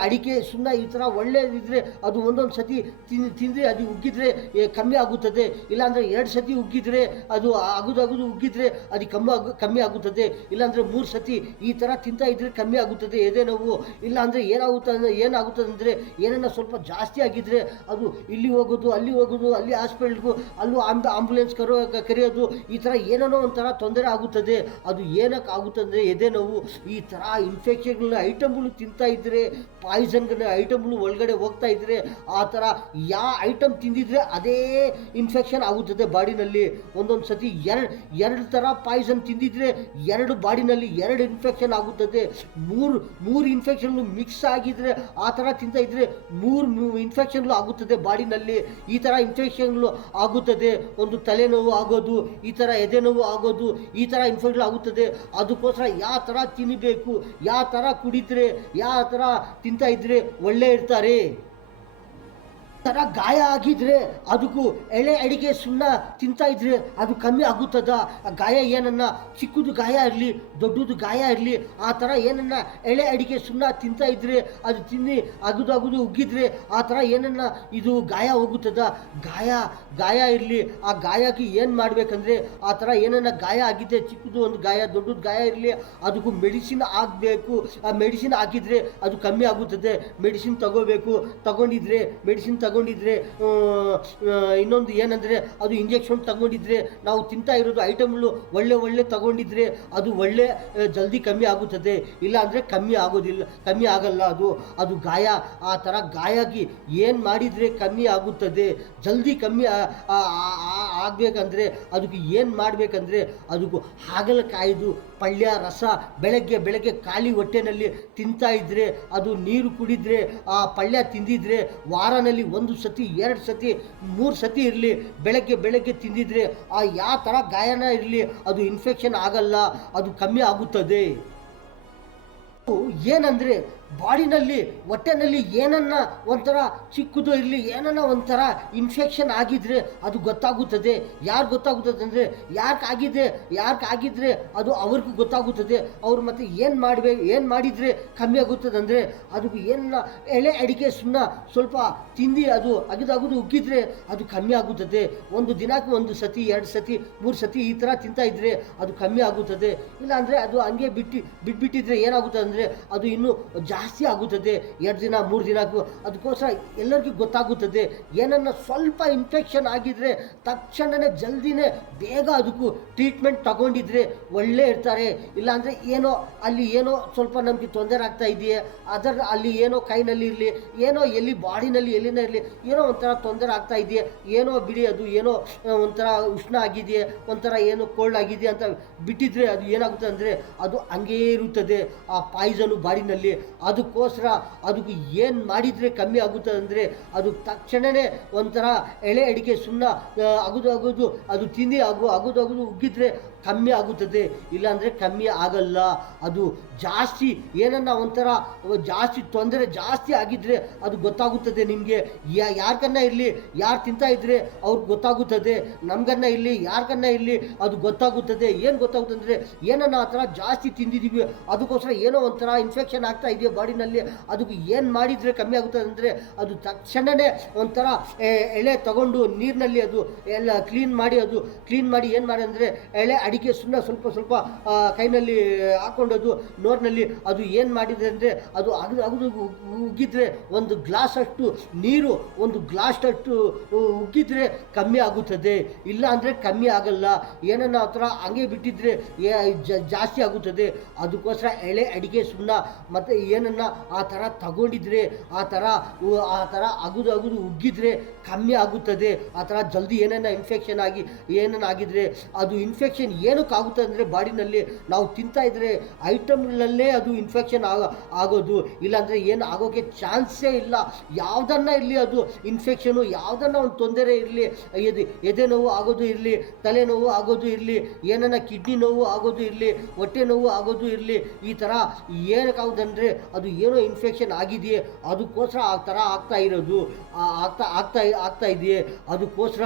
ಅಡಿಕೆ ಸುಣ್ಣ ಈ ಥರ ಒಳ್ಳೆದಿದ್ರೆ ಅದು ಒಂದೊಂದು ಸತಿ ತಿಂದರೆ ಅದು ಉಗ್ಗಿದ್ರೆ ಕಮ್ಮಿ ಆಗುತ್ತದೆ. ಇಲ್ಲಾಂದರೆ 2 ಸತಿ ಉಗ್ಗಿದ್ರೆ ಅದು ಅಗುದು ಉಗ್ಗಿದ್ರೆ ಅದು ಕಮ್ಮಿ ಆಗುತ್ತದೆ. ಇಲ್ಲಾಂದರೆ 3 ಸತಿ ಈ ಥರ ತಿಂತಾ ಇದ್ರೆ ಕಮ್ಮಿ ಆಗುತ್ತದೆ ಎದೆ ನೋವು. ಇಲ್ಲಾಂದರೆ ಏನಾಗುತ್ತದೆ ಅಂದರೆ ಏನನ್ನ ಸ್ವಲ್ಪ ಜಾಸ್ತಿ ಆಗಿದ್ರೆ ಅದು ಇಲ್ಲಿ ಹೋಗೋದು, ಅಲ್ಲಿ ಹಾಸ್ಪಿಟಲ್ಗೂ, ಅಲ್ಲೂ ಆಂಬುಲೆನ್ಸ್ ಕರೆಯೋದು, ಈ ಥರ ಏನೇನೋ ಒಂಥರ ತೊಂದರೆ ಆಗುತ್ತದೆ. ಅದು ಏನಕ್ಕೆ ಆಗುತ್ತದೆ ಅಂದರೆ ಎದೆ ನೋವು. ಈ ಥರ ಇನ್ಫೆಕ್ಷನ್ ಐಟಮ್ಗಳು ತಿಂತಾ ಇದ್ದರೆ, ಪಾಯ್ಸನ್ ಐಟಮ್ಗಳು ಒಳಗಡೆ ಹೋಗ್ತಾ ಇದ್ದರೆ ಆ ಥರ ಯಾವ ಐಟಮ್ ತಿಂದಿದ್ರೆ ಅದೇ ಇನ್ಫೆಕ್ಷನ್ ಆಗುತ್ತದೆ ಬಾಡಿನಲ್ಲಿ. ಒಂದೊಂದು ಸತಿ ಎರಡು ಥರ ಪಾಯ್ಸನ್ ತಿಂದಿದ್ರೆ ಬಾಡಿನಲ್ಲಿ 2 ಇನ್ಫೆಕ್ಷನ್ ಆಗುತ್ತದೆ. 3 ಇನ್ಫೆಕ್ಷನ್ಗಳು ಮಿಕ್ಸ್ ಆಗಿದ್ರೆ ಆ ಥರ ತಿಂತಾ ಇದ್ರೆ 3 ಇನ್ಫೆಕ್ಷನ್ಗಳು ಆಗುತ್ತದೆ ಬಾಡಿನಲ್ಲಿ. ಈ ಥರ ಇನ್ಫೆಕ್ಷನ್ಗಳು ಆಗುತ್ತದೆ. ಒಂದು ತಲೆನೋವು ಆಗೋದು, ಈ ಥರ ಎದೆ ನೋವು ಆಗೋದು, ಈ ಥರ ಇನ್ಫೆಕ್ಷನ್ ಆಗುತ್ತದೆ. ಅದಕ್ಕೋಸ್ಕರ ಯಾವ ಥರ ತಿನ್ನಬೇಕು, ಯಾವ ಥರ ಕುಡಿದ್ರೆ, ಯಾವ ಥರ ತಿಂತಾ ಇದ್ರೆ ಒಳ್ಳೆ ಇರ್ತಾರೆ. ಥರ ಗಾಯ ಆಗಿದ್ರೆ ಅದಕ್ಕೂ ಎಳೆ ಅಡಿಕೆ ಸುಣ್ಣ ತಿಂತಾ ಇದ್ರೆ ಅದು ಕಮ್ಮಿ ಆಗುತ್ತದ. ಗಾಯ ಏನನ್ನ ಚಿಕ್ಕದು ಗಾಯ ಇರಲಿ ದೊಡ್ಡದು ಗಾಯ ಇರಲಿ ಆ ಥರ ಏನನ್ನ ಎಳೆ ಅಡಿಕೆ ಸುಣ್ಣ ತಿಂತಾ ಇದ್ರೆ ಅದು ತಿನ್ನಿ ಅಗುದು ಉಗ್ಗಿದ್ರೆ ಆ ಥರ ಏನನ್ನ ಇದು ಗಾಯ ಹೋಗುತ್ತದ. ಗಾಯ ಇರಲಿ ಆ ಗಾಯಕ್ಕೆ ಏನು ಮಾಡಬೇಕಂದ್ರೆ ಆ ಥರ ಏನನ್ನ ಗಾಯ ಆಗಿದೆ ಚಿಕ್ಕದು ಒಂದು ಗಾಯ ದೊಡ್ಡದು ಗಾಯ ಇರಲಿ ಅದಕ್ಕೂ ಮೆಡಿಸಿನ್ ಆಗಬೇಕು. ಆ ಮೆಡಿಸಿನ್ ಹಾಕಿದರೆ ಅದು ಕಮ್ಮಿ ಆಗುತ್ತದೆ. ಮೆಡಿಸಿನ್ ತಗೊಂಡಿದ್ರೆ ಇನ್ನೊಂದು ಏನಂದರೆ ಅದು ಇಂಜೆಕ್ಷನ್ ತಗೊಂಡಿದ್ರೆ ನಾವು ತಿಂತಾ ಇರೋದು ಐಟಮ್ಗಳು ಒಳ್ಳೆ ತಗೊಂಡಿದ್ರೆ ಅದು ಒಳ್ಳೆ ಜಲ್ದಿ ಕಮ್ಮಿ ಆಗುತ್ತದೆ. ಇಲ್ಲ ಅಂದರೆ ಕಮ್ಮಿ ಆಗಲ್ಲ. ಅದು ಗಾಯ ಆ ಥರ ಗಾಯಕ್ಕೆ ಏನು ಮಾಡಿದರೆ ಕಮ್ಮಿ ಆಗುತ್ತದೆ. ಜಲ್ದಿ ಕಮ್ಮಿ ಆಗಬೇಕಂದ್ರೆ ಅದಕ್ಕೆ ಏನು ಮಾಡಬೇಕಂದ್ರೆ ಅದಕ್ಕೂ ಹಾಗಲಕಾಯಿದು ಪಲ್ಯ ರಸ ಬೆಳಗ್ಗೆ ಖಾಲಿ ಹೊಟ್ಟೆನಲ್ಲಿ ತಿಂತಾ ಇದ್ದರೆ ಅದು ನೀರು ಕುಡಿದ್ರೆ ಆ ಪಲ್ಯ ತಿಂದಿದ್ರೆ ವಾರನಲ್ಲಿ 1 ಸತಿ 2 ಸತಿ 3 ಸತಿ ಇರಲಿ ಬೆಳಗ್ಗೆ ತಿಂದಿದ್ರೆ ಆ ಯಾವ ಥರ ಗಾಯನ ಇರಲಿ ಅದು ಇನ್ಫೆಕ್ಷನ್ ಆಗಲ್ಲ, ಅದು ಕಮ್ಮಿ ಆಗುತ್ತದೆ. ಏನಂದರೆ ಬಾಡಿನಲ್ಲಿ ಹೊಟ್ಟೆನಲ್ಲಿ ಏನನ್ನ ಒಂಥರ ಚಿಕ್ಕದು ಇರಲಿ ಏನನ್ನ ಒಂಥರ ಇನ್ಫೆಕ್ಷನ್ ಆಗಿದ್ರೆ ಅದು ಗೊತ್ತಾಗುತ್ತದೆ. ಯಾರು ಗೊತ್ತಾಗುತ್ತದೆ ಅಂದರೆ ಯಾರಿಗಾಗಿದ್ರೆ ಅದು ಅವ್ರಿಗೂ ಗೊತ್ತಾಗುತ್ತದೆ. ಅವ್ರು ಮತ್ತೆ ಏನು ಮಾಡಿದರೆ ಕಮ್ಮಿ ಆಗುತ್ತದೆ ಅಂದರೆ ಅದಕ್ಕೆ ಏನ ಎಳೆ ಅಡಿಕೆ ಸುಣ್ಣ ಸ್ವಲ್ಪ ತಿಂದು ಅದು ಅಗಿದಾಗೋದು ಉಗ್ಗಿದ್ರೆ ಅದು ಕಮ್ಮಿ ಆಗುತ್ತದೆ. ಒಂದು ದಿನಕ್ಕೆ 1 ಸತಿ 2 ಸತಿ 3 ಸತಿ ಈ ಥರ ತಿಂತಾ ಇದ್ದರೆ ಅದು ಕಮ್ಮಿ ಆಗುತ್ತದೆ. ಇಲ್ಲ ಅಂದರೆ ಅದು ಹಂಗೆ ಬಿಟ್ಬಿಟ್ಟಿದ್ರೆ ಏನಾಗುತ್ತದೆ ಅಂದರೆ ಅದು ಇನ್ನೂ ಜಾಸ್ತಿ ಆಗುತ್ತದೆ. 2 ದಿನ 3 ದಿನಕ್ಕೂ. ಅದಕ್ಕೋಸ್ಕರ ಎಲ್ಲರಿಗೂ ಗೊತ್ತಾಗುತ್ತದೆ. ಏನನ್ನ ಸ್ವಲ್ಪ ಇನ್ಫೆಕ್ಷನ್ ಆಗಿದ್ರೆ ತಕ್ಷಣವೇ ಜಲ್ದಿನೇ ಬೇಗ ಅದಕ್ಕೂ ಟ್ರೀಟ್ಮೆಂಟ್ ತಗೊಂಡಿದ್ರೆ ಒಳ್ಳೆ ಇರ್ತಾರೆ. ಇಲ್ಲಾಂದರೆ ಅಲ್ಲಿ ಸ್ವಲ್ಪ ನಮಗೆ ತೊಂದರೆ ಆಗ್ತಾ ಇದೆಯೇ ಅಲ್ಲಿ ಕೈನಲ್ಲಿ ಇರಲಿ ಎಲ್ಲಿ ಬಾಡಿನಲ್ಲಿ ಎಲ್ಲಿನ ಇರಲಿ ಒಂಥರ ತೊಂದರೆ ಆಗ್ತಾ ಇದೆಯೇ ಬಿಡಿ ಅದು ಒಂಥರ ಉಷ್ಣ ಆಗಿದೆಯೇ ಒಂಥರ ಕೋಲ್ಡ್ ಆಗಿದೆಯಾ ಅಂತ ಬಿಟ್ಟಿದ್ರೆ ಅದು ಏನಾಗುತ್ತೆ ಅಂದರೆ ಅದು ಹಂಗೇ ಇರುತ್ತದೆ ಆ ಪಾಯ್ಸನು ಬಾಡಿನಲ್ಲಿ. ಅದಕ್ಕೋಸ್ಕರ ಅದಕ್ಕೆ ಏನು ಮಾಡಿದರೆ ಕಮ್ಮಿ ಆಗುತ್ತದೆ ಅಂದರೆ ಅದು ತಕ್ಷಣವೇ ಒಂಥರ ಎಳೆ ಅಡಿಕೆ ಸುಣ್ಣ ಅಗುದು ಅದು ತಿಂದು ಅಗುದು ಉಗ್ಗಿದ್ರೆ ಕಮ್ಮಿ ಆಗುತ್ತದೆ. ಇಲ್ಲಾಂದರೆ ಕಮ್ಮಿ ಆಗಲ್ಲ. ಅದು ಜಾಸ್ತಿ ಏನನ್ನ ಒಂಥರ ಜಾಸ್ತಿ ತೊಂದರೆ ಜಾಸ್ತಿ ಆಗಿದ್ದರೆ ಅದು ಗೊತ್ತಾಗುತ್ತದೆ ನಿಮಗೆ. ಯಾರ್ಗನ್ನ ಇರಲಿ ಯಾರು ತಿಂತಾ ಇದ್ದರೆ ಅವ್ರಿಗೆ ಗೊತ್ತಾಗುತ್ತದೆ. ನಮ್ಗನ್ನ ಇರಲಿ ಯಾರ್ಗನ್ನ ಇರಲಿ ಅದು ಗೊತ್ತಾಗುತ್ತದೆ. ಏನು ಗೊತ್ತಾಗುತ್ತೆ ಅಂದರೆ ಏನನ್ನ ಆ ಥರ ಜಾಸ್ತಿ ತಿಂದಿದ್ದೀವಿ ಅದಕ್ಕೋಸ್ಕರ ಒಂಥರ ಇನ್ಫೆಕ್ಷನ್ ಆಗ್ತಾ ಇದೆಯಾ ಬಾಡಿನಲ್ಲಿ ಅದಕ್ಕೆ ಏನು ಮಾಡಿದರೆ ಕಮ್ಮಿ ಆಗುತ್ತದೆ ಅಂದರೆ ಅದು ತಕ್ಷಣವೇ ಒಂಥರ ಎಳೆ ತಗೊಂಡು ನೀರಿನಲ್ಲಿ ಅದು ಎಲ್ಲ ಕ್ಲೀನ್ ಮಾಡಿ ಏನು ಮಾಡಿ ಅಂದರೆ ಎಳೆ ಅಡಿಕೆ ಸುಣ್ಣ ಸ್ವಲ್ಪ ಕೈನಲ್ಲಿ ಹಾಕೊಂಡದು ನೋರಿನಲ್ಲಿ ಅದು ಏನು ಮಾಡಿದೆ ಅಂದರೆ ಅದು ಅಗದು ಉಗ್ಗಿದ್ರೆ 1 ಗ್ಲಾಸ್ ಅಷ್ಟು ನೀರು 1 ಗ್ಲಾಸ್ ಅಷ್ಟು ಉಗ್ಗಿದ್ರೆ ಕಮ್ಮಿ ಆಗುತ್ತದೆ. ಇಲ್ಲ ಅಂದರೆ ಕಮ್ಮಿ ಆಗಲ್ಲ. ಏನನ್ನ ಆ ಥರ ಹಂಗೆ ಬಿಟ್ಟಿದ್ರೆ ಜಾಸ್ತಿ ಆಗುತ್ತದೆ. ಅದಕ್ಕೋಸ್ಕರ ಎಳೆ ಅಡಿಕೆ ಸುಣ್ಣ ಮತ್ತು ಏನನ್ನ ಆ ಥರ ತಗೊಂಡಿದ್ರೆ ಆ ಥರ ಅಗುದು ಉಗ್ಗಿದ್ರೆ ಕಮ್ಮಿ ಆಗುತ್ತದೆ. ಆ ಥರ ಜಲ್ದಿ ಏನನ್ನ ಇನ್ಫೆಕ್ಷನ್ ಆಗಿದ್ರೆ ಅದು ಇನ್ಫೆಕ್ಷನ್ ಏನಕ್ಕಾಗುತ್ತೆ ಅಂದರೆ ಬಾಡಿನಲ್ಲಿ ನಾವು ತಿಂತಾ ಇದ್ರೆ ಐಟಮ್ಗಳಲ್ಲೇ ಅದು ಇನ್ಫೆಕ್ಷನ್ ಆಗೋದು. ಇಲ್ಲಾಂದರೆ ಏನು ಆಗೋಕ್ಕೆ ಚಾನ್ಸೇ ಇಲ್ಲ. ಯಾವುದನ್ನ ಇರಲಿ ಅದು ಇನ್ಫೆಕ್ಷನು ಯಾವುದನ್ನ ಒಂದು ತೊಂದರೆ ಇರಲಿ ಎದೆ ನೋವು ಆಗೋದು ಇರಲಿ ತಲೆನೋವು ಆಗೋದು ಇರಲಿ ಏನನ್ನ ಕಿಡ್ನಿ ನೋವು ಆಗೋದು ಇರಲಿ ಹೊಟ್ಟೆ ನೋವು ಆಗೋದು ಇರಲಿ ಈ ಥರ ಏನಕ್ಕಾಗೋದಂದರೆ ಅದು ಇನ್ಫೆಕ್ಷನ್ ಆಗಿದೆಯೇ ಅದಕ್ಕೋಸ್ಕರ ಆ ಥರ ಆಗ್ತಾ ಇದೆಯೇ ಅದಕ್ಕೋಸ್ಕರ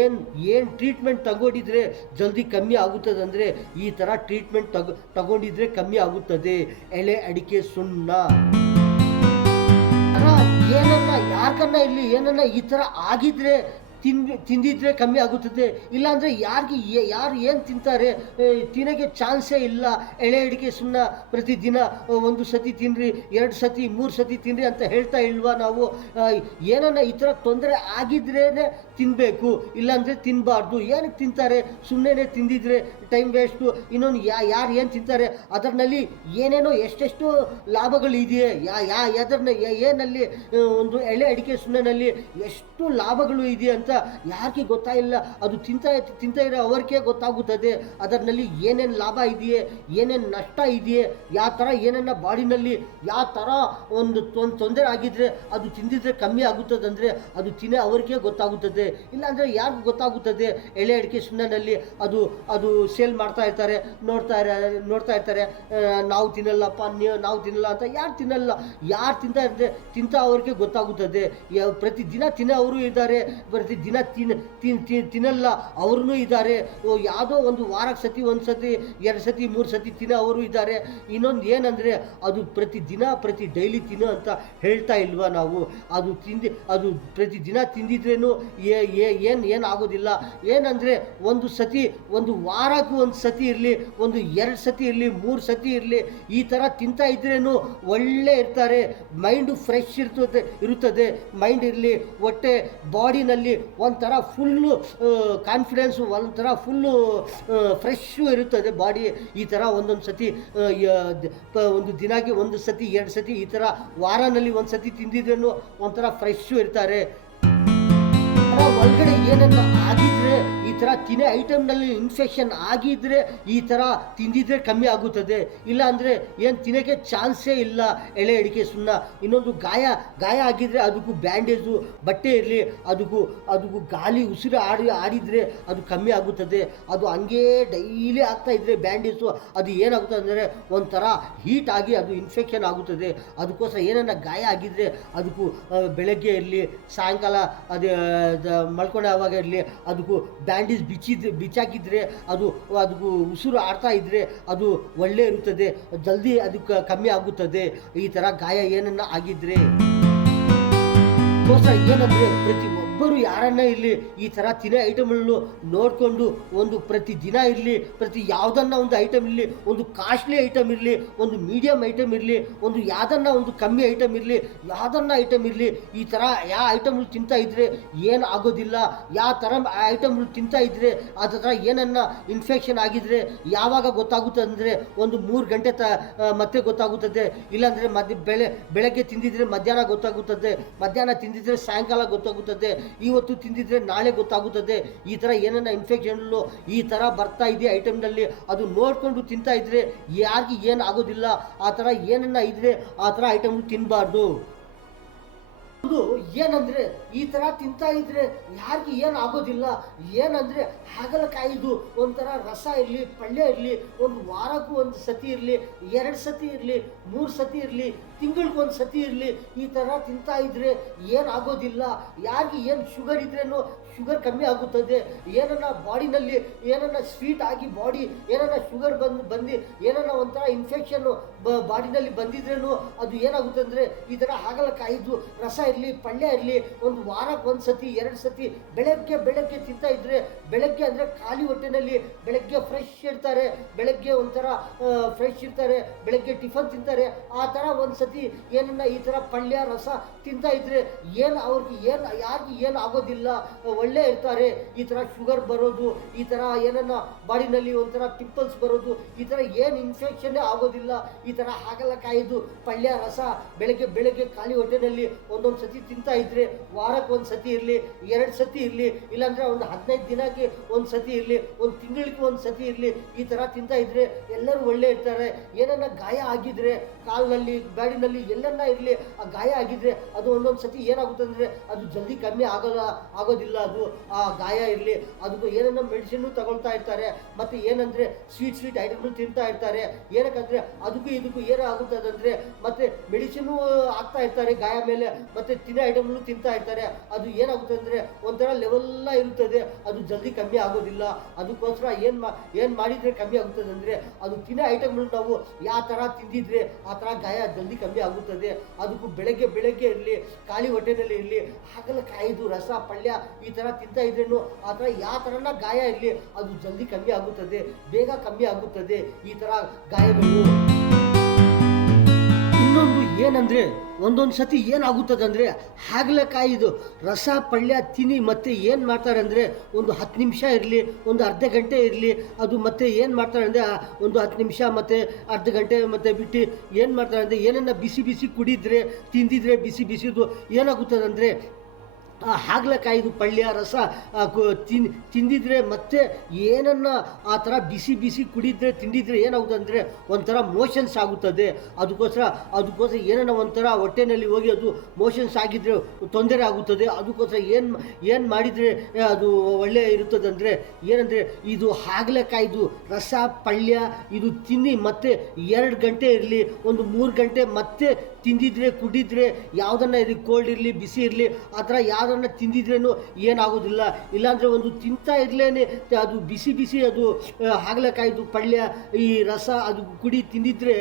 ಏನು ಟ್ರೀಟ್ಮೆಂಟ್ ತಗೊಂಡಿದ್ರೆ ಜಲ್ದಿ ಕಮ್ಮಿ ಆಗುತ್ತದೆ ಅಂದರೆ ಈ ಥರ ಟ್ರೀಟ್ಮೆಂಟ್ ತಗೊಂಡಿದ್ರೆ ಕಮ್ಮಿ ಆಗುತ್ತದೆ. ಎಳೆ ಅಡಿಕೆ ಸುಣ್ಣ ಏನನ್ನ ಯಾರ್ಗನ್ನ ಇಲ್ಲಿ ಏನನ್ನ ಈ ಥರ ಆಗಿದ್ರೆ ತಿಂದಿದ್ರೆ ಕಮ್ಮಿ ಆಗುತ್ತದೆ. ಇಲ್ಲಾಂದರೆ ಯಾರು ಏನು ತಿಂತಾರೆ ತಿನ್ನೋಕ್ಕೆ ಚಾನ್ಸೇ ಇಲ್ಲ. ಎಳೆ ಅಡಿಕೆ ಸುಣ್ಣ ಪ್ರತಿದಿನ 1 ಸತಿ ತಿನ್ನಿರಿ 2 ಸತಿ 3 ಸತಿ ತಿನ್ನಿರಿ ಅಂತ ಹೇಳ್ತಾ ಇಲ್ವಾ ನಾವು? ಏನನ್ನ ಈ ಥರ ತೊಂದರೆ ಆಗಿದ್ರೇ ತಿನ್ನಬೇಕು, ಇಲ್ಲಾಂದರೆ ತಿನ್ನಬಾರ್ದು. ಏನಕ್ಕೆ ತಿಂತಾರೆ? ಸುಮ್ಮನೆ ತಿಂದಿದ್ರೆ ಟೈಮ್ ವೇಸ್ಟು. ಇನ್ನೊಂದು ಯಾರು ಏನು ತಿಂತಾರೆ ಅದರಲ್ಲಿ ಏನೇನೋ ಎಷ್ಟೆಷ್ಟು ಲಾಭಗಳು ಇದೆಯೇ ಏನಲ್ಲಿ ಒಂದು ಎಳೆ ಅಡಿಕೆ ಸುಣ್ಣನಲ್ಲಿ ಎಷ್ಟು ಲಾಭಗಳು ಇದೆ ಅಂತ ಯಾರಿಗೆ ಗೊತ್ತಾಗಿಲ್ಲ. ಅದು ತಿಂತ ಇರೋ ಅವ್ರಿಗೆ ಗೊತ್ತಾಗುತ್ತದೆ ಅದರಲ್ಲಿ ಏನೇನು ಲಾಭ ಇದೆಯೇ, ಏನೇನು ನಷ್ಟ ಇದೆಯೇ, ಯಾವ ಥರ ಏನನ್ನ ಬಾಡಿನಲ್ಲಿ ಯಾವ ಥರ ಒಂದು ತೊಂದರೆ ಆಗಿದ್ರೆ ಅದು ತಿಂದಿದ್ರೆ ಕಮ್ಮಿ ಆಗುತ್ತದೆ ಅಂದರೆ ಅದು ತಿನ್ನೋ ಅವ್ರಿಗೆ ಗೊತ್ತಾಗುತ್ತದೆ. ಇಲ್ಲಾಂದರೆ ಯಾರಿಗೂ ಗೊತ್ತಾಗುತ್ತದೆ? ಎಳೆ ಅಡಿಕೆ ಸುಣ್ಣನಲ್ಲಿ ಅದು ಅದು ಸೇಲ್ ಮಾಡ್ತಾ ಇರ್ತಾರೆ, ನೋಡ್ತಾ ಇರ್ತಾರೆ, ನಾವು ತಿನ್ನಲ್ಲಪ್ಪ, ನಾವು ತಿನ್ನಲ್ಲ ಅಂತ. ಯಾರು ತಿನ್ನಲ್ಲ, ಯಾರು ತಿಂತ ಅವ್ರಿಗೆ ಗೊತ್ತಾಗುತ್ತದೆ. ಪ್ರತಿದಿನ ತಿನ್ನೋವರು ಇದ್ದಾರೆ, ಪ್ರತಿದಿನ ತಿನ್ನಲ್ಲ ಅವ್ರೂ ಇದ್ದಾರೆ. ಯಾವುದೋ ಒಂದು ವಾರಕ್ಕೆ ಸತಿ, ಒಂದು ಸತಿ, 2 ಸತಿ, 3 ಸತಿ ತಿನ್ನೋ ಅವರು ಇದ್ದಾರೆ. ಇನ್ನೊಂದು ಏನಂದರೆ ಅದು ಪ್ರತಿ ಡೈಲಿ ತಿನ್ನೋ ಅಂತ ಹೇಳ್ತಾ ಇಲ್ವಾ ನಾವು? ಅದು ಪ್ರತಿದಿನ ತಿಂದಿದ್ರೇನು ಏನು ಆಗೋದಿಲ್ಲ. ಏನಂದರೆ ಒಂದು ಸತಿ, ಒಂದು ವಾರಕ್ಕೂ ಒಂದು ಸತಿ ಇರಲಿ, ಒಂದು 2 ಸತಿ ಇರಲಿ, 3 ಸತಿ ಇರಲಿ, ಈ ಥರ ತಿಂತಾ ಇದ್ರೇನು ಒಳ್ಳೆ ಇರ್ತಾರೆ. ಮೈಂಡು ಫ್ರೆಶ್ ಇರುತ್ತದೆ. ಮೈಂಡ್ ಇರಲಿ, ಹೊಟ್ಟೆ ಬಾಡಿನಲ್ಲಿ ಒಂಥರ ಫುಲ್ಲು ಕಾನ್ಫಿಡೆನ್ಸು, ಒಂಥರ ಫುಲ್ಲು ಫ್ರೆಶ್ಶು ಇರುತ್ತದೆ ಬಾಡಿ. ಈ ಥರ ಒಂದೊಂದು ಸತಿ ಒಂದು ದಿನಕ್ಕೆ 1 ಸತಿ 2 ಸತಿ ಈ ಥರ ವಾರನಲ್ಲಿ 1 ಸತಿ ತಿಂದಿದ್ರೇನು ಒಂಥರ ಫ್ರೆಶ್ಶು ಇರ್ತಾರೆ. ಒಳಗಡೆ ಏನನ್ನ ಆಗಿದ್ರೆ, ಈ ಥರ ತಿನ್ನೋ ಐಟಮ್ನಲ್ಲಿ ಇನ್ಫೆಕ್ಷನ್ ಆಗಿದ್ರೆ ಈ ಥರ ತಿಂದಿದ್ರೆ ಕಮ್ಮಿ ಆಗುತ್ತದೆ. ಇಲ್ಲ ಅಂದರೆ ಏನು ತಿನ್ನೋಕ್ಕೆ ಚಾನ್ಸೇ ಇಲ್ಲ ಎಳೆ ಅಡಿಕೆ ಸುಣ್ಣ. ಇನ್ನೊಂದು ಗಾಯ ಆಗಿದ್ರೆ ಅದಕ್ಕೂ ಬ್ಯಾಂಡೇಜು, ಬಟ್ಟೆ ಇರಲಿ, ಅದಕ್ಕೂ ಗಾಳಿ ಉಸಿರು ಆಡಿದರೆ ಅದು ಕಮ್ಮಿ ಆಗುತ್ತದೆ. ಅದು ಹಂಗೇ ಡೈಲಿ ಆಗ್ತಾಯಿದ್ರೆ ಬ್ಯಾಂಡೇಜು ಅದು ಏನಾಗುತ್ತದೆ ಅಂದರೆ ಒಂಥರ ಹೀಟ್ ಆಗಿ ಅದು ಇನ್ಫೆಕ್ಷನ್ ಆಗುತ್ತದೆ. ಅದಕ್ಕೋಸ್ಕರ ಏನನ್ನ ಗಾಯ ಆಗಿದ್ರೆ ಅದಕ್ಕೂ ಬೆಳಗ್ಗೆ ಇರಲಿ, ಸಾಯಂಕಾಲ ಅದು ಮಲ್ಕೊಂಡೆ ಆವಾಗ ಇರಲಿ, ಅದಕ್ಕೂ ಬ್ಯಾಂಡೇಜ್ ಬಿಚ್ಚಾಕಿದ್ರೆ ಅದಕ್ಕೂ ಉಸಿರು ಆಡ್ತಾ ಇದ್ದರೆ ಅದು ಒಳ್ಳೆ ಇರುತ್ತದೆ, ಜಲ್ದಿ ಅದಕ್ಕೆ ಕಮ್ಮಿ ಆಗುತ್ತದೆ ಈ ಥರ ಗಾಯ ಏನನ್ನ ಆಗಿದ್ರೆ. ಏನಂದರೆ ಪ್ರತಿಯೊಬ್ಬರು ಯಾರನ್ನ ಇರಲಿ ಈ ಥರ ತಿನ್ನೋ ಐಟಮ್ಗಳನ್ನು ನೋಡಿಕೊಂಡು ಒಂದು ಪ್ರತಿದಿನ ಇರಲಿ, ಯಾವುದನ್ನ ಒಂದು ಐಟಮ್ ಇರಲಿ, ಒಂದು ಕಾಸ್ಟ್ಲಿ ಐಟಮ್ ಇರಲಿ, ಒಂದು ಮೀಡಿಯಮ್ ಐಟಮ್ ಇರಲಿ, ಒಂದು ಯಾವುದನ್ನ ಒಂದು ಕಮ್ಮಿ ಐಟಮ್ ಇರಲಿ, ಯಾವುದನ್ನ ಐಟಮ್ ಇರಲಿ, ಈ ಥರ ಯಾವ ಐಟಮ್ಗಳು ತಿಂತಾ ಇದ್ದರೆ ಏನು ಆಗೋದಿಲ್ಲ. ಯಾವ ಥರ ಐಟಮ್ಗಳು ತಿಂತಾ ಇದ್ದರೆ ಅದ್ರ ಥರ ಏನನ್ನ ಇನ್ಫೆಕ್ಷನ್ ಆಗಿದ್ರೆ ಯಾವಾಗ ಗೊತ್ತಾಗುತ್ತದೆ ಅಂದರೆ ಒಂದು 3 ಗಂಟೆ ಮತ್ತೆ ಗೊತ್ತಾಗುತ್ತದೆ. ಇಲ್ಲಾಂದರೆ ಬೆಳಗ್ಗೆ ತಿಂದಿದ್ರೆ ಮಧ್ಯಾಹ್ನ ಗೊತ್ತಾಗುತ್ತದೆ, ಮಧ್ಯಾಹ್ನ ತಿಂದಿದ್ರೆ ಸಾಯಂಕಾಲ ಗೊತ್ತಾಗುತ್ತದೆ, ಇವತ್ತು ತಿಂದಿದ್ರೆ ನಾಳೆ ಗೊತ್ತಾಗುತ್ತದೆ. ಈ ಥರ ಏನನ್ನ ಇನ್ಫೆಕ್ಷನ್ಗಳು ಈ ಥರ ಬರ್ತಾ ಇದೆ ಐಟಮ್ನಲ್ಲಿ ಅದು ನೋಡಿಕೊಂಡು ತಿಂತಾ ಇದ್ರೆ ಯಾರಿಗೆ ಏನು ಆಗೋದಿಲ್ಲ. ಆ ಥರ ಏನನ್ನ ಇದ್ರೆ ಆ ಥರ ಐಟಮ್ಗಳು ತಿನ್ನಬಾರ್ದು. ಏನಂದ್ರೆ ಈ ಥರ ತಿಂತಾ ಇದ್ರೆ ಯಾರಿಗೆ ಏನು ಆಗೋದಿಲ್ಲ. ಏನಂದರೆ ಹಾಗಲಕಾಯಿದು ಒಂಥರ ರಸ ಇರಲಿ, ಪಲ್ಯ ಇರಲಿ, ಒಂದು ವಾರಕ್ಕೂ 1 ಸತಿ ಇರಲಿ, 2 ಸತಿ ಇರಲಿ, 3 ಸತಿ ಇರಲಿ, ತಿಂಗಳಿಗೆ 1 ಸತಿ ಇರಲಿ, ಈ ಥರ ತಿಂತಾ ಇದ್ರೆ ಏನು ಆಗೋದಿಲ್ಲ. ಯಾರಿಗೆ ಏನು ಶುಗರ್ ಇದ್ರೇನು ಶುಗರ್ ಕಮ್ಮಿ ಆಗುತ್ತದೆ. ಏನನ್ನ ಬಾಡಿನಲ್ಲಿ ಏನನ್ನ ಸ್ವೀಟ್ ಆಗಿ ಬಾಡಿ ಏನನ್ನ ಶುಗರ್ ಬಂದು ಏನನ್ನ ಒಂಥರ ಇನ್ಫೆಕ್ಷನ್ನು ಬಾಡಿನಲ್ಲಿ ಬಂದಿದ್ರೇನು ಅದು ಏನಾಗುತ್ತೆ ಅಂದರೆ ಈ ಥರ ಹಾಗಲಕಾಯಿದು ರಸ ಇರಲಿ, ಪಲ್ಯ ಇರಲಿ, ಒಂದು ವಾರಕ್ಕೆ 1 ಸತಿ 2 ಸತಿ ಬೆಳಗ್ಗೆ ತಿಂತಾ ಇದ್ರೆ, ಬೆಳಗ್ಗೆ ಅಂದರೆ ಖಾಲಿ ಹೊಟ್ಟೆನಲ್ಲಿ ಬೆಳಗ್ಗೆ ಫ್ರೆಶ್ ಇರ್ತಾರೆ, ಬೆಳಗ್ಗೆ ಒಂಥರ ಫ್ರೆಶ್ ಇರ್ತಾರೆ, ಬೆಳಗ್ಗೆ ಟಿಫನ್ ತಿಂತಾರೆ. ಆ ಥರ 1 ಸತಿ ಏನನ್ನ ಈ ಥರ ಪಲ್ಯ ರಸ ತಿಂತಾ ಇದ್ರೆ ಅವ್ರಿಗೆ ಯಾರಿಗೆ ಏನು ಆಗೋದಿಲ್ಲ, ಒಳ್ಳೆ ಇರ್ತಾರೆ. ಈ ಥರ ಶುಗರ್ ಬರೋದು, ಈ ಥರ ಏನನ್ನ ಬಾಡಿನಲ್ಲಿ ಒಂಥರ ಪಿಂಪಲ್ಸ್ ಬರೋದು, ಈ ಥರ ಏನು ಇನ್ಫೆಕ್ಷನ್ನೇ ಆಗೋದಿಲ್ಲ. ಈ ಥರ ಹಾಗಲಕಾಯಿದು ಪಲ್ಯ ರಸ ಬೆಳಗ್ಗೆ ಖಾಲಿ ಹೊಟ್ಟೆನಲ್ಲಿ ಒಂದೊಂದು ಸತಿ ತಿಂತಾ ಇದ್ರೆ, ವಾರಕ್ಕೆ 1 ಸತಿ ಇರಲಿ, 2 ಸತಿ ಇರಲಿ, ಇಲ್ಲಾಂದರೆ ಒಂದು 15 ದಿನಕ್ಕೆ 1 ಸತಿ ಇರಲಿ, ಒಂದು ತಿಂಗಳಿಗೆ 1 ಸತಿ ಇರಲಿ, ಈ ಥರ ತಿಂತಾ ಇದ್ರೆ ಎಲ್ಲರೂ ಒಳ್ಳೆ ಇರ್ತಾರೆ. ಏನನ್ನ ಗಾಯ ಆಗಿದ್ರೆ ಕಾಲಿನಲ್ಲಿ ಬ್ಯಾಡಿನಲ್ಲಿ ಎಲ್ಲನ್ನ ಇರಲಿ, ಆ ಗಾಯ ಆಗಿದ್ರೆ ಅದು ಒಂದೊಂದು ಸತಿ ಏನಾಗುತ್ತೆ ಅಂದರೆ ಅದು ಜಲ್ದಿ ಕಮ್ಮಿ ಆಗೋದಿಲ್ಲ. ಅದು ಆ ಗಾಯ ಇರಲಿ, ಅದಕ್ಕೂ ಏನನ್ನ ಮೆಡಿಸಿನ್ನು ತಗೊಳ್ತಾ ಇರ್ತಾರೆ. ಮತ್ತು ಏನಂದರೆ ಸ್ವೀಟ್ ಐಟಮ್ಗಳು ತಿಂತಾ ಇರ್ತಾರೆ. ಏನಕ್ಕಂದರೆ ಅದಕ್ಕೂ ಇದಕ್ಕೂ ಏನಾಗುತ್ತದೆ ಅಂದರೆ ಮತ್ತೆ ಮೆಡಿಸಿನ್ನು ಹಾಕ್ತಾ ಇರ್ತಾರೆ ಗಾಯ ಮೇಲೆ, ಮತ್ತು ತಿನ್ನೋ ಐಟಮ್ಗಳು ತಿಂತಾ ಇರ್ತಾರೆ. ಅದು ಏನಾಗುತ್ತೆ ಅಂದರೆ ಒಂಥರ ಲೆವೆಲ್ಲ ಇರುತ್ತದೆ, ಅದು ಜಲ್ದಿ ಕಮ್ಮಿ ಆಗೋದಿಲ್ಲ. ಅದಕ್ಕೋಸ್ಕರ ಏನು ಮಾಡಿದರೆ ಕಮ್ಮಿ ಆಗುತ್ತದೆ ಅಂದರೆ ಅದು ತಿನ್ನೋ ಐಟಮ್ಗಳು ನಾವು ಯಾವ ಥರ ತಿಂದಿದ್ರೆ ಆ ಥರ ಗಾಯ ಜಲ್ದಿ ಕಮ್ಮಿ ಆಗುತ್ತದೆ. ಅದಕ್ಕೂ ಬೆಳಗ್ಗೆ ಇರಲಿ, ಖಾಲಿ ಹೊಟ್ಟೆನಲ್ಲಿ ಇರಲಿ, ಹಾಗಲಕಾಯಿದು ರಸ ಪಲ್ಯ ಈ ಥರ ತಿಂತಾ ಇದ್ರೇನು ಆ ಥರ ಯಾವ ಥರನ ಗಾಯ ಇರಲಿ ಅದು ಜಲ್ದಿ ಕಮ್ಮಿ ಆಗುತ್ತದೆ, ಬೇಗ ಕಮ್ಮಿ ಆಗುತ್ತದೆ ಈ ಥರ ಗಾಯಗಳು. ಇನ್ನೊಂದು ಏನಂದರೆ ಒಂದೊಂದು ಸತಿ ಏನಾಗುತ್ತದೆ ಅಂದರೆ ಹಾಗಲಕಾಯಿದು ರಸ ಪಲ್ಯ ತಿನ್ನಿ ಮತ್ತೆ ಏನು ಮಾಡ್ತಾರೆ ಅಂದರೆ ಒಂದು 10 ನಿಮಿಷ ಇರಲಿ, ಒಂದು ಅರ್ಧ ಗಂಟೆ ಇರಲಿ, ಅದು ಮತ್ತೆ ಏನು ಮಾಡ್ತಾರೆ ಅಂದರೆ ಒಂದು 10 ನಿಮಿಷ ಮತ್ತು ಅರ್ಧ ಗಂಟೆ ಮತ್ತು ಬಿಟ್ಟು ಏನು ಮಾಡ್ತಾರೆ ಅಂದರೆ ಏನನ್ನ ಬಿಸಿ ಕುಡಿದ್ರೆ ತಿಂದಿದ್ರೆ ಬಿಸಿದು ಏನಾಗುತ್ತದೆ ಅಂದರೆ ಹಾಗಲಕಾಯಿದು ಪಲ್ಯ ರಸ ತಿಂದಿದ್ರೆ ಮತ್ತೆ ಏನನ್ನ ಆ ಥರ ಬಿಸಿ ಬಿಸಿ ಕುಡಿದ್ರೆ ತಿಂದಿದ್ರೆ ಏನಾಗುತ್ತೆ ಅಂದರೆ ಒಂಥರ ಮೋಷನ್ಸ್ ಆಗುತ್ತದೆ. ಅದಕ್ಕೋಸ್ಕರ ಏನನ್ನ ಒಂಥರ ಹೊಟ್ಟೆನಲ್ಲಿ ಹೋಗಿ ಅದು ಮೋಷನ್ಸ್ ಆಗಿದ್ರೆ ತೊಂದರೆ ಆಗುತ್ತದೆ. ಅದಕ್ಕೋಸ್ಕರ ಏನು ಮಾಡಿದರೆ ಅದು ಒಳ್ಳೆ ಇರುತ್ತದೆ ಅಂದರೆ ಏನಂದರೆ ಇದು ಹಾಗಲಕಾಯಿದು ರಸ ಪಲ್ಯ ಇದು ತಿನ್ನಿ ಮತ್ತೆ 2 ಗಂಟೆ ಇರಲಿ, ಒಂದು 3 ಗಂಟೆ ಮತ್ತೆ ತಿಂದಿದ್ರೆ ಕುಡಿದ್ರೆ ಯಾವುದನ್ನ ಇದು ಕೋಲ್ಡ್ ಇರಲಿ ಬಿಸಿ ಇರಲಿ ಆ ಥರ ಯಾವುದನ್ನ ತಿಂದಿದ್ರೇನು ಏನಾಗೋದಿಲ್ಲ. ಇಲ್ಲಾಂದರೆ ಒಂದು ತಿಂತಾ ಇರಲೇನೆ ಅದು ಬಿಸಿ ಬಿಸಿ ಅದು ಹಾಗಲಕಾಯಿದು ಪಲ್ಯ ಈ ರಸ ಅದು ತಿಂದಿದ್ರೆ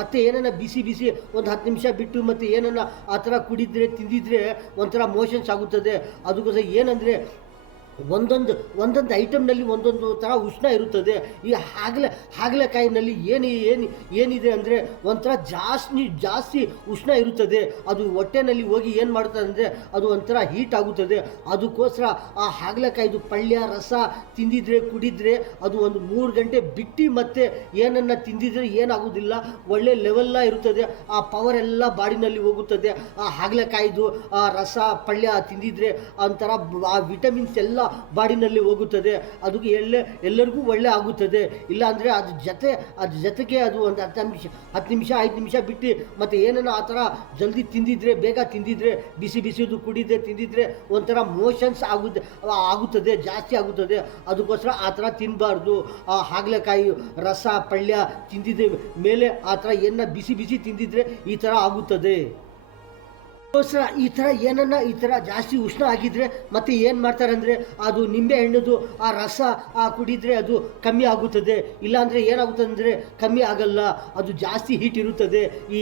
ಮತ್ತೆ ಏನನ್ನ ಬಿಸಿ ಬಿಸಿ ಒಂದು 10 ನಿಮಿಷ ಬಿಟ್ಟು ಮತ್ತೆ ಏನನ್ನ ಆ ಥರ ತಿಂದಿದ್ರೆ ಒಂಥರ ಮೋಷನ್ಸ್ ಆಗುತ್ತದೆ. ಅದಕ್ಕೋಸ್ಕರ ಏನಂದರೆ ಒಂದೊಂದು ಐಟಮ್ನಲ್ಲಿ ಒಂದೊಂದು ಥರ ಉಷ್ಣ ಇರುತ್ತದೆ. ಈ ಹಾಗಲಕಾಯಿನಲ್ಲಿ ಏನಿದೆ ಅಂದರೆ ಒಂಥರ ಜಾಸ್ತಿ ಉಷ್ಣ ಇರುತ್ತದೆ. ಅದು ಹೊಟ್ಟೆನಲ್ಲಿ ಹೋಗಿ ಏನು ಮಾಡ್ತದೆ ಅಂದರೆ ಅದು ಒಂಥರ ಹೀಟ್ ಆಗುತ್ತದೆ. ಅದಕ್ಕೋಸ್ಕರ ಆ ಹಾಗಲಕಾಯಿದು ಪಲ್ಯ ರಸ ತಿಂದಿದ್ರೆ ಕುಡಿದ್ರೆ ಅದು ಒಂದು 3 ಗಂಟೆ ಬಿಟ್ಟು ಮತ್ತೆ ಏನನ್ನು ತಿಂದಿದ್ರೆ ಏನಾಗೋದಿಲ್ಲ, ಒಳ್ಳೆ ಲೆವೆಲ್ಲ ಇರುತ್ತದೆ. ಆ ಪವರ್ ಎಲ್ಲ ಬಾಡಿನಲ್ಲಿ ಹೋಗುತ್ತದೆ. ಆ ಹಾಗಲಕಾಯಿದು ಆ ರಸ ಪಲ್ಯ ತಿಂದಿದ್ರೆ ಒಂಥರ ಆ ವಿಟಮಿನ್ಸ್ ಎಲ್ಲ ಬಾಡಿನಲ್ಲಿ ಹೋಗುತ್ತದೆ. ಅದಕ್ಕೆ ಎಲ್ಲರಿಗೂ ಒಳ್ಳೆ ಆಗುತ್ತದೆ. ಇಲ್ಲಾಂದರೆ ಅದ್ರ ಜೊತೆಗೆ ಅದು ಒಂದು 10 ನಿಮಿಷ 5 ನಿಮಿಷ ಬಿಟ್ಟು ಮತ್ತೆ ಏನನ್ನ ಆ ಥರ ಜಲ್ದಿ ತಿಂದಿದ್ರೆ ಬೇಗ ತಿಂದಿದ್ರೆ ಬಿಸಿ ಬಿಸಿದು ತಿಂದಿದ್ರೆ ಒಂಥರ ಮೋಷನ್ಸ್ ಆಗುತ್ತದೆ, ಜಾಸ್ತಿ ಆಗುತ್ತದೆ. ಅದಕ್ಕೋಸ್ಕರ ಆ ಥರ ತಿನ್ನಬಾರ್ದು. ಆ ಹಾಗಲಕಾಯಿ ರಸ ಪಲ್ಯ ತಿಂದಿದ್ದ ಮೇಲೆ ಆ ಥರ ಬಿಸಿ ಬಿಸಿ ತಿಂದಿದ್ರೆ ಈ ಥರ ಆಗುತ್ತದೆ. ಅದಕ್ಕೋಸ್ಕರ ಈ ಥರ ಜಾಸ್ತಿ ಉಷ್ಣ ಆಗಿದ್ರೆ ಮತ್ತೆ ಏನು ಮಾಡ್ತಾರೆ ಅಂದರೆ ಅದು ನಿಂಬೆ ಹಣ್ಣದು ಆ ರಸ ಕುಡಿದ್ರೆ ಅದು ಕಮ್ಮಿ ಆಗುತ್ತದೆ. ಇಲ್ಲಾಂದರೆ ಏನಾಗುತ್ತದೆ ಅಂದರೆ ಕಮ್ಮಿ ಆಗಲ್ಲ, ಅದು ಜಾಸ್ತಿ ಹೀಟ್ ಇರುತ್ತದೆ. ಈ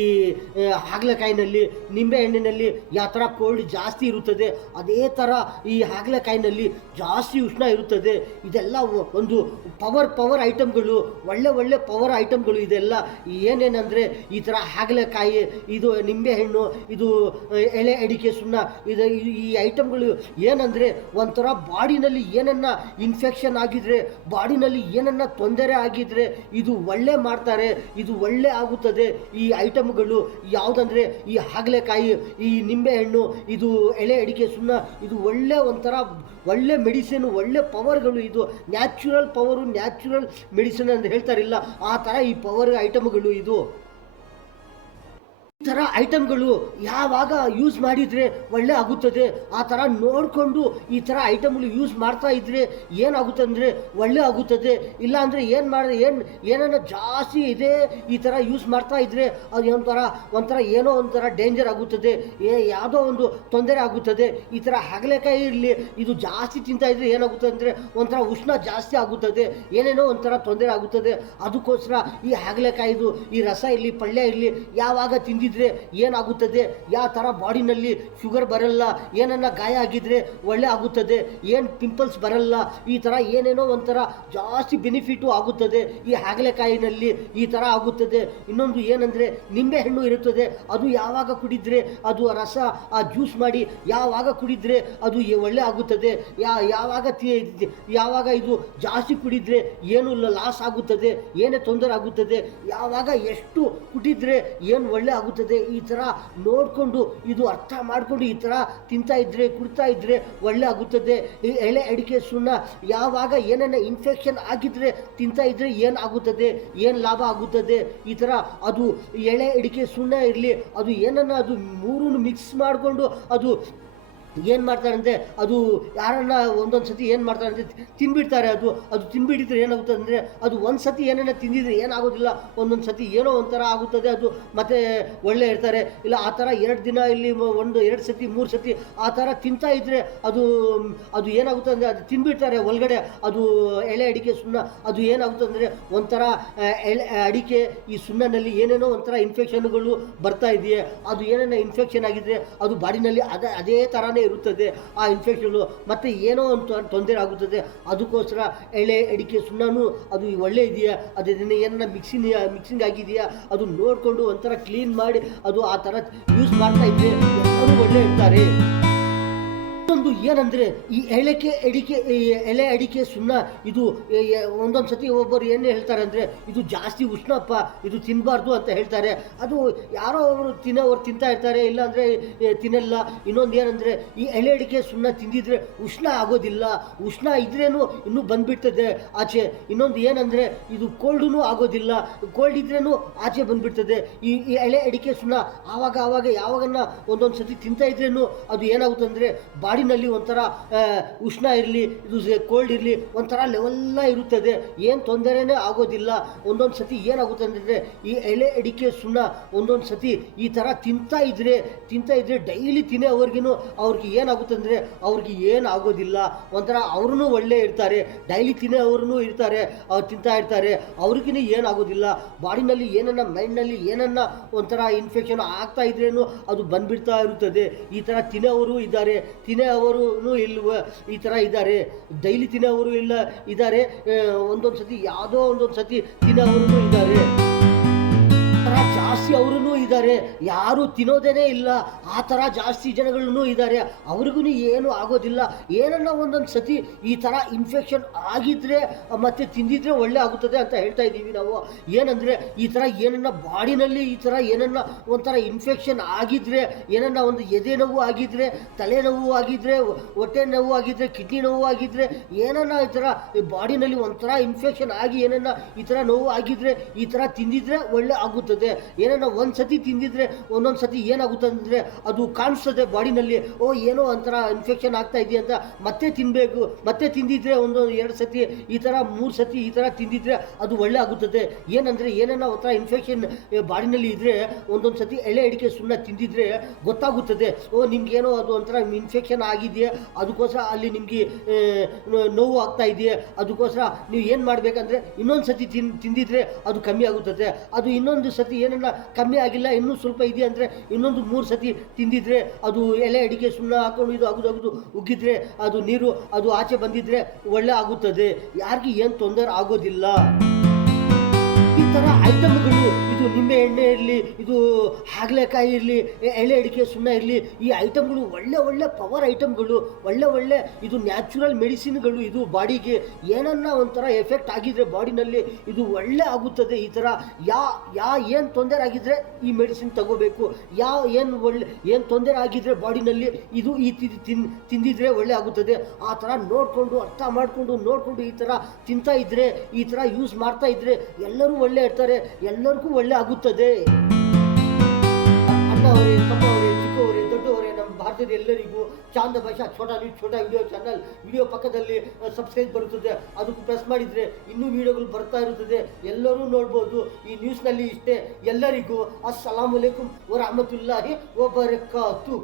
ಹಾಗಲಕಾಯಿನಲ್ಲಿ ನಿಂಬೆ ಹಣ್ಣಿನಲ್ಲಿ ಯಾವ ಥರ ಕೋಲ್ಡ್ ಜಾಸ್ತಿ ಇರುತ್ತದೆ ಅದೇ ಥರ ಈ ಹಾಗಲಕಾಯಿನಲ್ಲಿ ಜಾಸ್ತಿ ಉಷ್ಣ ಇರುತ್ತದೆ. ಇದೆಲ್ಲ ಒಂದು ಪವರ್ ಐಟಮ್ಗಳು, ಒಳ್ಳೆ ಪವರ್ ಐಟಮ್ಗಳು. ಇದೆಲ್ಲ ಏನೇನೆಂದರೆ ಈ ಥರ ಹಾಗಲಕಾಯಿ, ಇದು ನಿಂಬೆಹಣ್ಣು, ಇದು ಎಳೆ ಅಡಿಕೆ ಸುಣ್ಣ, ಈ ಐಟಮ್ಗಳು ಏನಂದರೆ ಒಂಥರ ಬಾಡಿನಲ್ಲಿ ಏನನ್ನ ಇನ್ಫೆಕ್ಷನ್ ಆಗಿದ್ರೆ ಬಾಡಿನಲ್ಲಿ ಏನನ್ನ ತೊಂದರೆ ಆಗಿದ್ರೆ ಇದು ಒಳ್ಳೆ ಮಾಡ್ತಾರೆ, ಇದು ಒಳ್ಳೆ ಆಗುತ್ತದೆ. ಈ ಐಟಮ್ಗಳು ಯಾವುದಂದರೆ ಈ ಹಾಗಲಕಾಯಿ, ಈ ನಿಂಬೆಹಣ್ಣು, ಇದು ಎಳೆ ಅಡಿಕೆ ಸುಣ್ಣ, ಇದು ಒಳ್ಳೆ ಮೆಡಿಸಿನ್, ಒಳ್ಳೆ ಪವರ್ಗಳು. ಇದು ನ್ಯಾಚುರಲ್ ಪವರು, ನ್ಯಾಚುರಲ್ ಮೆಡಿಸಿನ್ ಅಂತ ಹೇಳ್ತಾರಿಲ್ಲ ಆ ಥರ ಈ ಪವರ್ ಐಟಮ್ಗಳು. ಇದು ಈ ಥರ ಐಟಮ್ಗಳು ಯಾವಾಗ ಯೂಸ್ ಮಾಡಿದರೆ ಒಳ್ಳೆ ಆಗುತ್ತದೆ ಆ ಥರ ನೋಡಿಕೊಂಡು ಈ ಥರ ಐಟಮ್ಗಳು ಯೂಸ್ ಮಾಡ್ತಾ ಇದ್ದರೆ ಏನಾಗುತ್ತೆ ಅಂದರೆ ಒಳ್ಳೆ ಆಗುತ್ತದೆ. ಇಲ್ಲಾಂದರೆ ಏನನ್ನ ಜಾಸ್ತಿ ಇದೆ ಈ ಥರ ಯೂಸ್ ಮಾಡ್ತಾ ಇದ್ದರೆ ಅದು ಒಂಥರ ಏನೋ ಒಂಥರ ಡೇಂಜರ್ ಆಗುತ್ತದೆ, ಯಾವುದೋ ಒಂದು ತೊಂದರೆ ಆಗುತ್ತದೆ. ಈ ಥರ ಹಾಗಲಕಾಯಿ ಇರಲಿ ಇದು ಜಾಸ್ತಿ ತಿಂತಾ ಇದ್ದರೆ ಏನಾಗುತ್ತೆ ಅಂದರೆ ಒಂಥರ ಉಷ್ಣ ಜಾಸ್ತಿ ಆಗುತ್ತದೆ, ಏನೇನೋ ಒಂಥರ ತೊಂದರೆ ಆಗುತ್ತದೆ. ಅದಕ್ಕೋಸ್ಕರ ಈ ಹಾಗಲಕಾಯಿದು ಈ ರಸ ಇರಲಿ ಪಲ್ಯ ಇರಲಿ ಯಾವಾಗ ತಿಂದಿದ್ರೆ ಏನಾಗುತ್ತದೆ, ಯಾವ ಥರ ಬಾಡಿನಲ್ಲಿ ಶುಗರ್ ಬರಲ್ಲ, ಏನನ್ನ ಗಾಯ ಆಗಿದ್ರೆ ಒಳ್ಳೆ ಆಗುತ್ತದೆ, ಏನು ಪಿಂಪಲ್ಸ್ ಬರಲ್ಲ, ಈ ಥರ ಏನೇನೋ ಒಂಥರ ಜಾಸ್ತಿ ಬೆನಿಫಿಟು ಆಗುತ್ತದೆ ಈ ಹಾಗಲಕಾಯಿನಲ್ಲಿ. ಈ ಥರ ಆಗುತ್ತದೆ. ಇನ್ನೊಂದು ಏನಂದರೆ ನಿಂಬೆಹಣ್ಣು ಇರುತ್ತದೆ, ಅದು ಯಾವಾಗ ಕುಡಿದ್ರೆ ಅದು ರಸ ಜ್ಯೂಸ್ ಮಾಡಿ ಯಾವಾಗ ಕುಡಿದ್ರೆ ಅದು ಒಳ್ಳೆ ಆಗುತ್ತದೆ. ಯಾವಾಗ ಇದು ಜಾಸ್ತಿ ಕುಡಿದ್ರೆ ಏನು ಲಾಸ್ ಆಗುತ್ತದೆ, ಏನೇ ತೊಂದರೆ ಆಗುತ್ತದೆ, ಯಾವಾಗ ಎಷ್ಟು ಕುಡಿದ್ರೆ ಏನು ಒಳ್ಳೆ ಆಗುತ್ತದೆ. ಈ ಥರ ನೋಡಿಕೊಂಡು ಇದು ಅರ್ಥ ಮಾಡಿಕೊಂಡು ಈ ಥರ ತಿಂತಾ ಇದ್ರೆ ಕುಡ್ತಾ ಇದ್ರೆ ಒಳ್ಳೆ ಆಗುತ್ತದೆ. ಈ ಎಳೆ ಅಡಿಕೆ ಸುಣ್ಣ ಯಾವಾಗ ಏನನ್ನ ಇನ್ಫೆಕ್ಷನ್ ಆಗಿದ್ರೆ ತಿಂತಾ ಇದ್ರೆ ಏನಾಗುತ್ತದೆ, ಏನು ಲಾಭ ಆಗುತ್ತದೆ. ಈ ಥರ ಅದು ಎಳೆ ಅಡಿಕೆ ಸುಣ್ಣ ಇರಲಿ ಅದು ಏನನ್ನ ಅದು ಮೂರನ್ನು ಮಿಕ್ಸ್ ಮಾಡಿಕೊಂಡು ಅದು ಏನು ಮಾಡ್ತಾರಂತೆ, ಅದು ಯಾರನ್ನ ಒಂದೊಂದು ಸತಿ ಏನು ಮಾಡ್ತಾರೆ ಅಂದರೆ ತಿನ್ಬಿಡ್ತಾರೆ. ಅದು ತಿನ್ಬಿಟ್ಟಿದ್ರೆ ಏನಾಗುತ್ತದೆ ಅಂದರೆ ಅದು ಒಂದು ಸತಿ ಏನನ್ನ ತಿಂದಿದ್ರೆ ಏನಾಗೋದಿಲ್ಲ, ಒಂದೊಂದು ಸತಿ ಏನೋ ಒಂಥರ ಆಗುತ್ತದೆ. ಅದು ಮತ್ತೆ ಒಳ್ಳೆ ಇರ್ತಾರೆ. ಇಲ್ಲ ಆ ಥರ 2 ದಿನ ಇಲ್ಲಿ 1-2 ಸತಿ 3 ಸತಿ ಆ ಥರ ತಿಂತಾ ಇದ್ದರೆ ಅದು ಏನಾಗುತ್ತೆ ಅಂದರೆ ಅದು ತಿನ್ಬಿಡ್ತಾರೆ ಒಳಗಡೆ. ಅದು ಎಳೆ ಅಡಿಕೆ ಸುಣ್ಣ ಅದು ಏನಾಗುತ್ತೆ ಅಂದರೆ ಒಂಥರ ಅಡಿಕೆ ಈ ಸುಣ್ಣನಲ್ಲಿ ಏನೇನೋ ಒಂಥರ ಇನ್ಫೆಕ್ಷನ್ಗಳು ಬರ್ತಾ ಇದೆಯೇ, ಅದು ಏನೇನೋ ಇನ್ಫೆಕ್ಷನ್ ಆಗಿದ್ರೆ ಅದು ಬಾಡಿನಲ್ಲಿ ಅದೇ ಥರನೇ ಇರುತ್ತದೆ ಆ ಇನ್ಫೆಕ್ಷನ್, ಮತ್ತೆ ಏನೋ ಒಂದು ತೊಂದರೆ ಆಗುತ್ತದೆ. ಅದಕ್ಕೋಸ್ಕರ ಎಳೆ ಅಡಿಕೆ ಸುಣ್ಣನೂ ಅದು ಒಳ್ಳೆ ಇದೆಯಾ, ಅದನ್ನ ಏನನ್ನ ಮಿಕ್ಸಿಂಗ್ ಆಗಿದೆಯಾ ಅದು ನೋಡಿಕೊಂಡು ಒಂಥರ ಕ್ಲೀನ್ ಮಾಡಿ ಅದು ಆ ಥರ ಯೂಸ್ ಮಾಡ್ತಾ ಇದ್ದರೆ ಎಲ್ಲರೂ ಒಳ್ಳೆ ಇರ್ತಾರೆ. ಒಂದು ಏನಂದ್ರೆ ಈ ಎಲೆ ಅಡಿಕೆ ಸುಣ್ಣ ಇದು ಒಂದೊಂದು ಸತಿ ಒಬ್ಬರು ಏನು ಹೇಳ್ತಾರೆ ಅಂದರೆ ಇದು ಜಾಸ್ತಿ ಉಷ್ಣಪ್ಪ, ಇದು ತಿನ್ನಬಾರ್ದು ಅಂತ ಹೇಳ್ತಾರೆ. ಅದು ಯಾರೋ ಅವರು ತಿಂತಾ ಇರ್ತಾರೆ, ಇಲ್ಲಾಂದರೆ ತಿನ್ನಲ್ಲ. ಇನ್ನೊಂದು ಏನಂದರೆ ಈ ಎಲೆ ಅಡಿಕೆ ಸುಣ್ಣ ತಿಂದಿದ್ರೆ ಉಷ್ಣ ಆಗೋದಿಲ್ಲ, ಉಷ್ಣ ಇದ್ರೇನು ಇನ್ನೂ ಬಂದ್ಬಿಡ್ತದೆ ಆಚೆ. ಇನ್ನೊಂದು ಏನಂದರೆ ಇದು ಕೋಲ್ಡೂ ಆಗೋದಿಲ್ಲ, ಕೋಲ್ಡ್ ಇದ್ರೇನು ಆಚೆ ಬಂದ್ಬಿಡ್ತದೆ. ಈ ಎಲೆ ಅಡಿಕೆ ಸುಣ್ಣ ಆವಾಗ ಯಾವಾಗನ್ನ ಒಂದೊಂದು ಸತಿ ತಿಂತಾ ಇದ್ರೇನು ಅದು ಏನಾಗುತ್ತೆ ಅಂದರೆ ಬಾಡಿನಲ್ಲಿ ಒಂಥರ ಉಷ್ಣ ಇರಲಿ, ಇದು ಕೋಲ್ಡ್ ಇರಲಿ, ಒಂಥರ ಲೆವೆಲ್ಲ ಇರುತ್ತದೆ, ಏನು ತೊಂದರೆನೇ ಆಗೋದಿಲ್ಲ. ಒಂದೊಂದು ಸತಿ ಏನಾಗುತ್ತೆ ಅಂದರೆ ಈ ಎಲೆ ಅಡಿಕೆ ಸುಣ್ಣ ಒಂದೊಂದು ಸತಿ ಈ ಥರ ತಿಂತಾ ಇದ್ರೆ ಡೈಲಿ ತಿನ್ನೋವ್ರಿಗೂ ಅವ್ರಿಗೆ ಏನಾಗುತ್ತೆ ಅಂದರೆ ಅವ್ರಿಗೆ ಏನು ಆಗೋದಿಲ್ಲ. ಒಂಥರ ಅವ್ರೂ ಒಳ್ಳೆ ಇರ್ತಾರೆ, ಡೈಲಿ ತಿನ್ನೋವ್ರೂ ಇರ್ತಾರೆ, ಅವ್ರು ತಿಂತಾ ಇರ್ತಾರೆ, ಅವ್ರಿಗೂ ಏನಾಗೋದಿಲ್ಲ. ಬಾಡಿನಲ್ಲಿ ಏನನ್ನ ಮೈಂಡ್ನಲ್ಲಿ ಏನನ್ನ ಒಂಥರ ಇನ್ಫೆಕ್ಷನ್ ಆಗ್ತಾ ಇದ್ರೇನು ಅದು ಬಂದ್ಬಿಡ್ತಾ ಇರುತ್ತದೆ. ಈ ಥರ ತಿನ್ನೋವರು ಇದ್ದಾರೆ, ತಿನ್ನೋವರು ಇಲ್ವ, ಈ ಥರ ಇದ್ದಾರೆ. ಡೈಲಿ ತಿನ್ನೋವರು ಇದ್ದಾರೆ, ಒಂದೊಂದು ಸತಿ ಯಾವುದೋ ಒಂದೊಂದು ಸತಿ ತಿನ್ನೋವರು ಇದ್ದಾರೆ. ಜಾಸ್ತಿ ಅವರೂ ಇದ್ದಾರೆ, ಯಾರು ತಿನ್ನೋದೇನೇ ಇಲ್ಲ, ಆ ಥರ ಜಾಸ್ತಿ ಜನಗಳೂ ಇದ್ದಾರೆ, ಅವ್ರಿಗೂ ಏನು ಆಗೋದಿಲ್ಲ. ಏನನ್ನ ಒಂದೊಂದು ಸತಿ ಈ ಥರ ಇನ್ಫೆಕ್ಷನ್ ಆಗಿದ್ರೆ ಮತ್ತೆ ತಿಂದಿದ್ರೆ ಒಳ್ಳೆ ಆಗುತ್ತದೆ ಅಂತ ಹೇಳ್ತಾ ಇದ್ದೀವಿ ನಾವು. ಏನಂದರೆ ಈ ಥರ ಏನನ್ನ ಬಾಡಿನಲ್ಲಿ ಈ ಥರ ಏನನ್ನ ಒಂಥರ ಇನ್ಫೆಕ್ಷನ್ ಆಗಿದ್ರೆ, ಏನನ್ನ ಒಂದು ಎದೆ ನೋವು ಆಗಿದ್ರೆ, ತಲೆನೋವು ಆಗಿದ್ರೆ, ಹೊಟ್ಟೆ ನೋವು ಆಗಿದ್ರೆ, ಕಿಡ್ನಿ ನೋವು ಆಗಿದ್ರೆ, ಏನನ್ನ ಈ ಥರ ಬಾಡಿನಲ್ಲಿ ಒಂಥರ ಇನ್ಫೆಕ್ಷನ್ ಆಗಿ ಏನನ್ನ ಈ ಥರ ನೋವು ಆಗಿದ್ರೆ ಈ ಥರ ತಿಂದಿದ್ರೆ ಒಳ್ಳೆ ಆಗುತ್ತದೆ. ಏನನ್ನ ಒಂದು ಸತಿ ತಿಂದಿದ್ರೆ ಒಂದೊಂದು ಸತಿ ಏನಾಗುತ್ತೆ ಅಂದರೆ ಅದು ಕಾಣಿಸ್ತದೆ ಬಾಡಿನಲ್ಲಿ, ಏನೋ ಒಂಥರ ಇನ್ಫೆಕ್ಷನ್ ಆಗ್ತಾ ಇದೆಯಾ ಅಂತ ಮತ್ತೆ ತಿನ್ನಬೇಕು. ಮತ್ತೆ ತಿಂದಿದ್ರೆ ಒಂದು 2 ಸತಿ ಈ ಥರ 3 ಸತಿ ಈ ಥರ ತಿಂದಿದ್ರೆ ಅದು ಒಳ್ಳೆ ಆಗುತ್ತದೆ. ಏನಂದರೆ ಏನನ್ನ ಒಂಥರ ಇನ್ಫೆಕ್ಷನ್ ಬಾಡಿನಲ್ಲಿ ಇದ್ದರೆ ಒಂದೊಂದು ಸತಿ ಎಲೆ ಅಡಿಕೆ ಸುಣ್ಣ ತಿಂದಿದ್ರೆ ಗೊತ್ತಾಗುತ್ತದೆ, ನಿಮ್ಗೇನೋ ಅದು ಒಂಥರ ಇನ್ಫೆಕ್ಷನ್ ಆಗಿದೆಯಾ, ಅದಕ್ಕೋಸ್ಕರ ಅಲ್ಲಿ ನಿಮಗೆ ನೋವು ಆಗ್ತಾ ಇದೆಯಾ, ಅದಕ್ಕೋಸ್ಕರ ನೀವು ಏನು ಮಾಡಬೇಕಂದ್ರೆ ಇನ್ನೊಂದು ಸತಿ ತಿಂದಿದ್ರೆ ಅದು ಕಮ್ಮಿ ಆಗುತ್ತದೆ. ಅದು ಇನ್ನೊಂದು ಸತಿ ಏನನ್ನ ಕಮ್ಮಿ ಆಗಿಲ್ಲ, ಇನ್ನೂ ಸ್ವಲ್ಪ ಇದೆ ಅಂದರೆ ಇನ್ನೊಂದು 3 ಸತಿ ತಿಂದಿದ್ರೆ ಅದು ಎಲೆ ಅಡಿಕೆ ಸುಣ್ಣ ಹಾಕೊಂಡು ಇದು ಅಗುದು ಉಗ್ಗಿದ್ರೆ ಅದು ನೀರು ಅದು ಆಚೆ ಬಂದಿದ್ರೆ ಒಳ್ಳೆ ಆಗುತ್ತದೆ, ಯಾರಿಗೂ ಏನು ತೊಂದರೆ ಆಗೋದಿಲ್ಲ. ಈ ಥರ ಐಟಮ್ಗಳು, ಇದು ನಿಂಬೆ ಎಣ್ಣೆ ಇರಲಿ, ಇದು ಹಾಗಲಕಾಯಿ ಇರಲಿ, ಎಲೆ ಅಡಿಕೆ ಸುಣ್ಣ ಇರಲಿ, ಈ ಐಟಮ್ಗಳು ಒಳ್ಳೆ ಪವರ್ ಐಟಮ್ಗಳು, ಒಳ್ಳೆ ಇದು ನ್ಯಾಚುರಲ್ ಮೆಡಿಸಿನ್ಗಳು. ಇದು ಬಾಡಿಗೆ ಏನನ್ನ ಒಂಥರ ಎಫೆಕ್ಟ್ ಆಗಿದ್ರೆ ಬಾಡಿನಲ್ಲಿ ಇದು ಒಳ್ಳೆ ಆಗುತ್ತದೆ. ಈ ಥರ ಏನು ತೊಂದರೆ ಆಗಿದ್ರೆ ಈ ಮೆಡಿಸಿನ್ ತಗೋಬೇಕು, ಏನು ತೊಂದರೆ ಆಗಿದ್ರೆ ಬಾಡಿನಲ್ಲಿ ಇದು ತಿಂದಿದ್ರೆ ಒಳ್ಳೆ ಆಗುತ್ತದೆ. ಆ ಥರ ನೋಡಿಕೊಂಡು ಅರ್ಥ ಮಾಡಿಕೊಂಡು ಈ ಥರ ತಿಂತಾ ಇದ್ರೆ, ಈ ಥರ ಯೂಸ್ ಮಾಡ್ತಾ ಇದ್ರೆ ಎಲ್ಲರೂ ಒಳ್ಳೆ ಇರ್ತಾರೆ, ಎಲ್ಲರಿಗೂ ಒಳ್ಳೆ ಆಗುತ್ತದೆ. ಅಣ್ಣವರೇ, ತಮ್ಮವರೇ, ಚಿಕ್ಕವರೇ, ದೊಡ್ಡವರೇ, ನಮ್ಮ ಭಾರತದ ಎಲ್ಲರಿಗೂ ಚಾಂದ ಭಾಷಾ ಛೋಟಾ ವಿಡಿಯೋ ಚಾನಲ್ ವಿಡಿಯೋ ಪಕ್ಕದಲ್ಲಿ ಸಬ್ಸ್ಕ್ರೈಬ್ ಬರುತ್ತದೆ, ಅದಕ್ಕೆ ಪ್ರೆಸ್ ಮಾಡಿದರೆ ಇನ್ನೂ ವಿಡಿಯೋಗಳು ಬರ್ತಾ ಇರುತ್ತದೆ, ಎಲ್ಲರೂ ನೋಡ್ಬೋದು. ಈ ನ್ಯೂಸ್ನಲ್ಲಿ ಇಷ್ಟೇ. ಎಲ್ಲರಿಗೂ ಅಸ್ಸಲಾಮು ಅಲೈಕುಂ ವರಹಮತುಲ್ಲಾಹಿ ವಬರಕಾತು.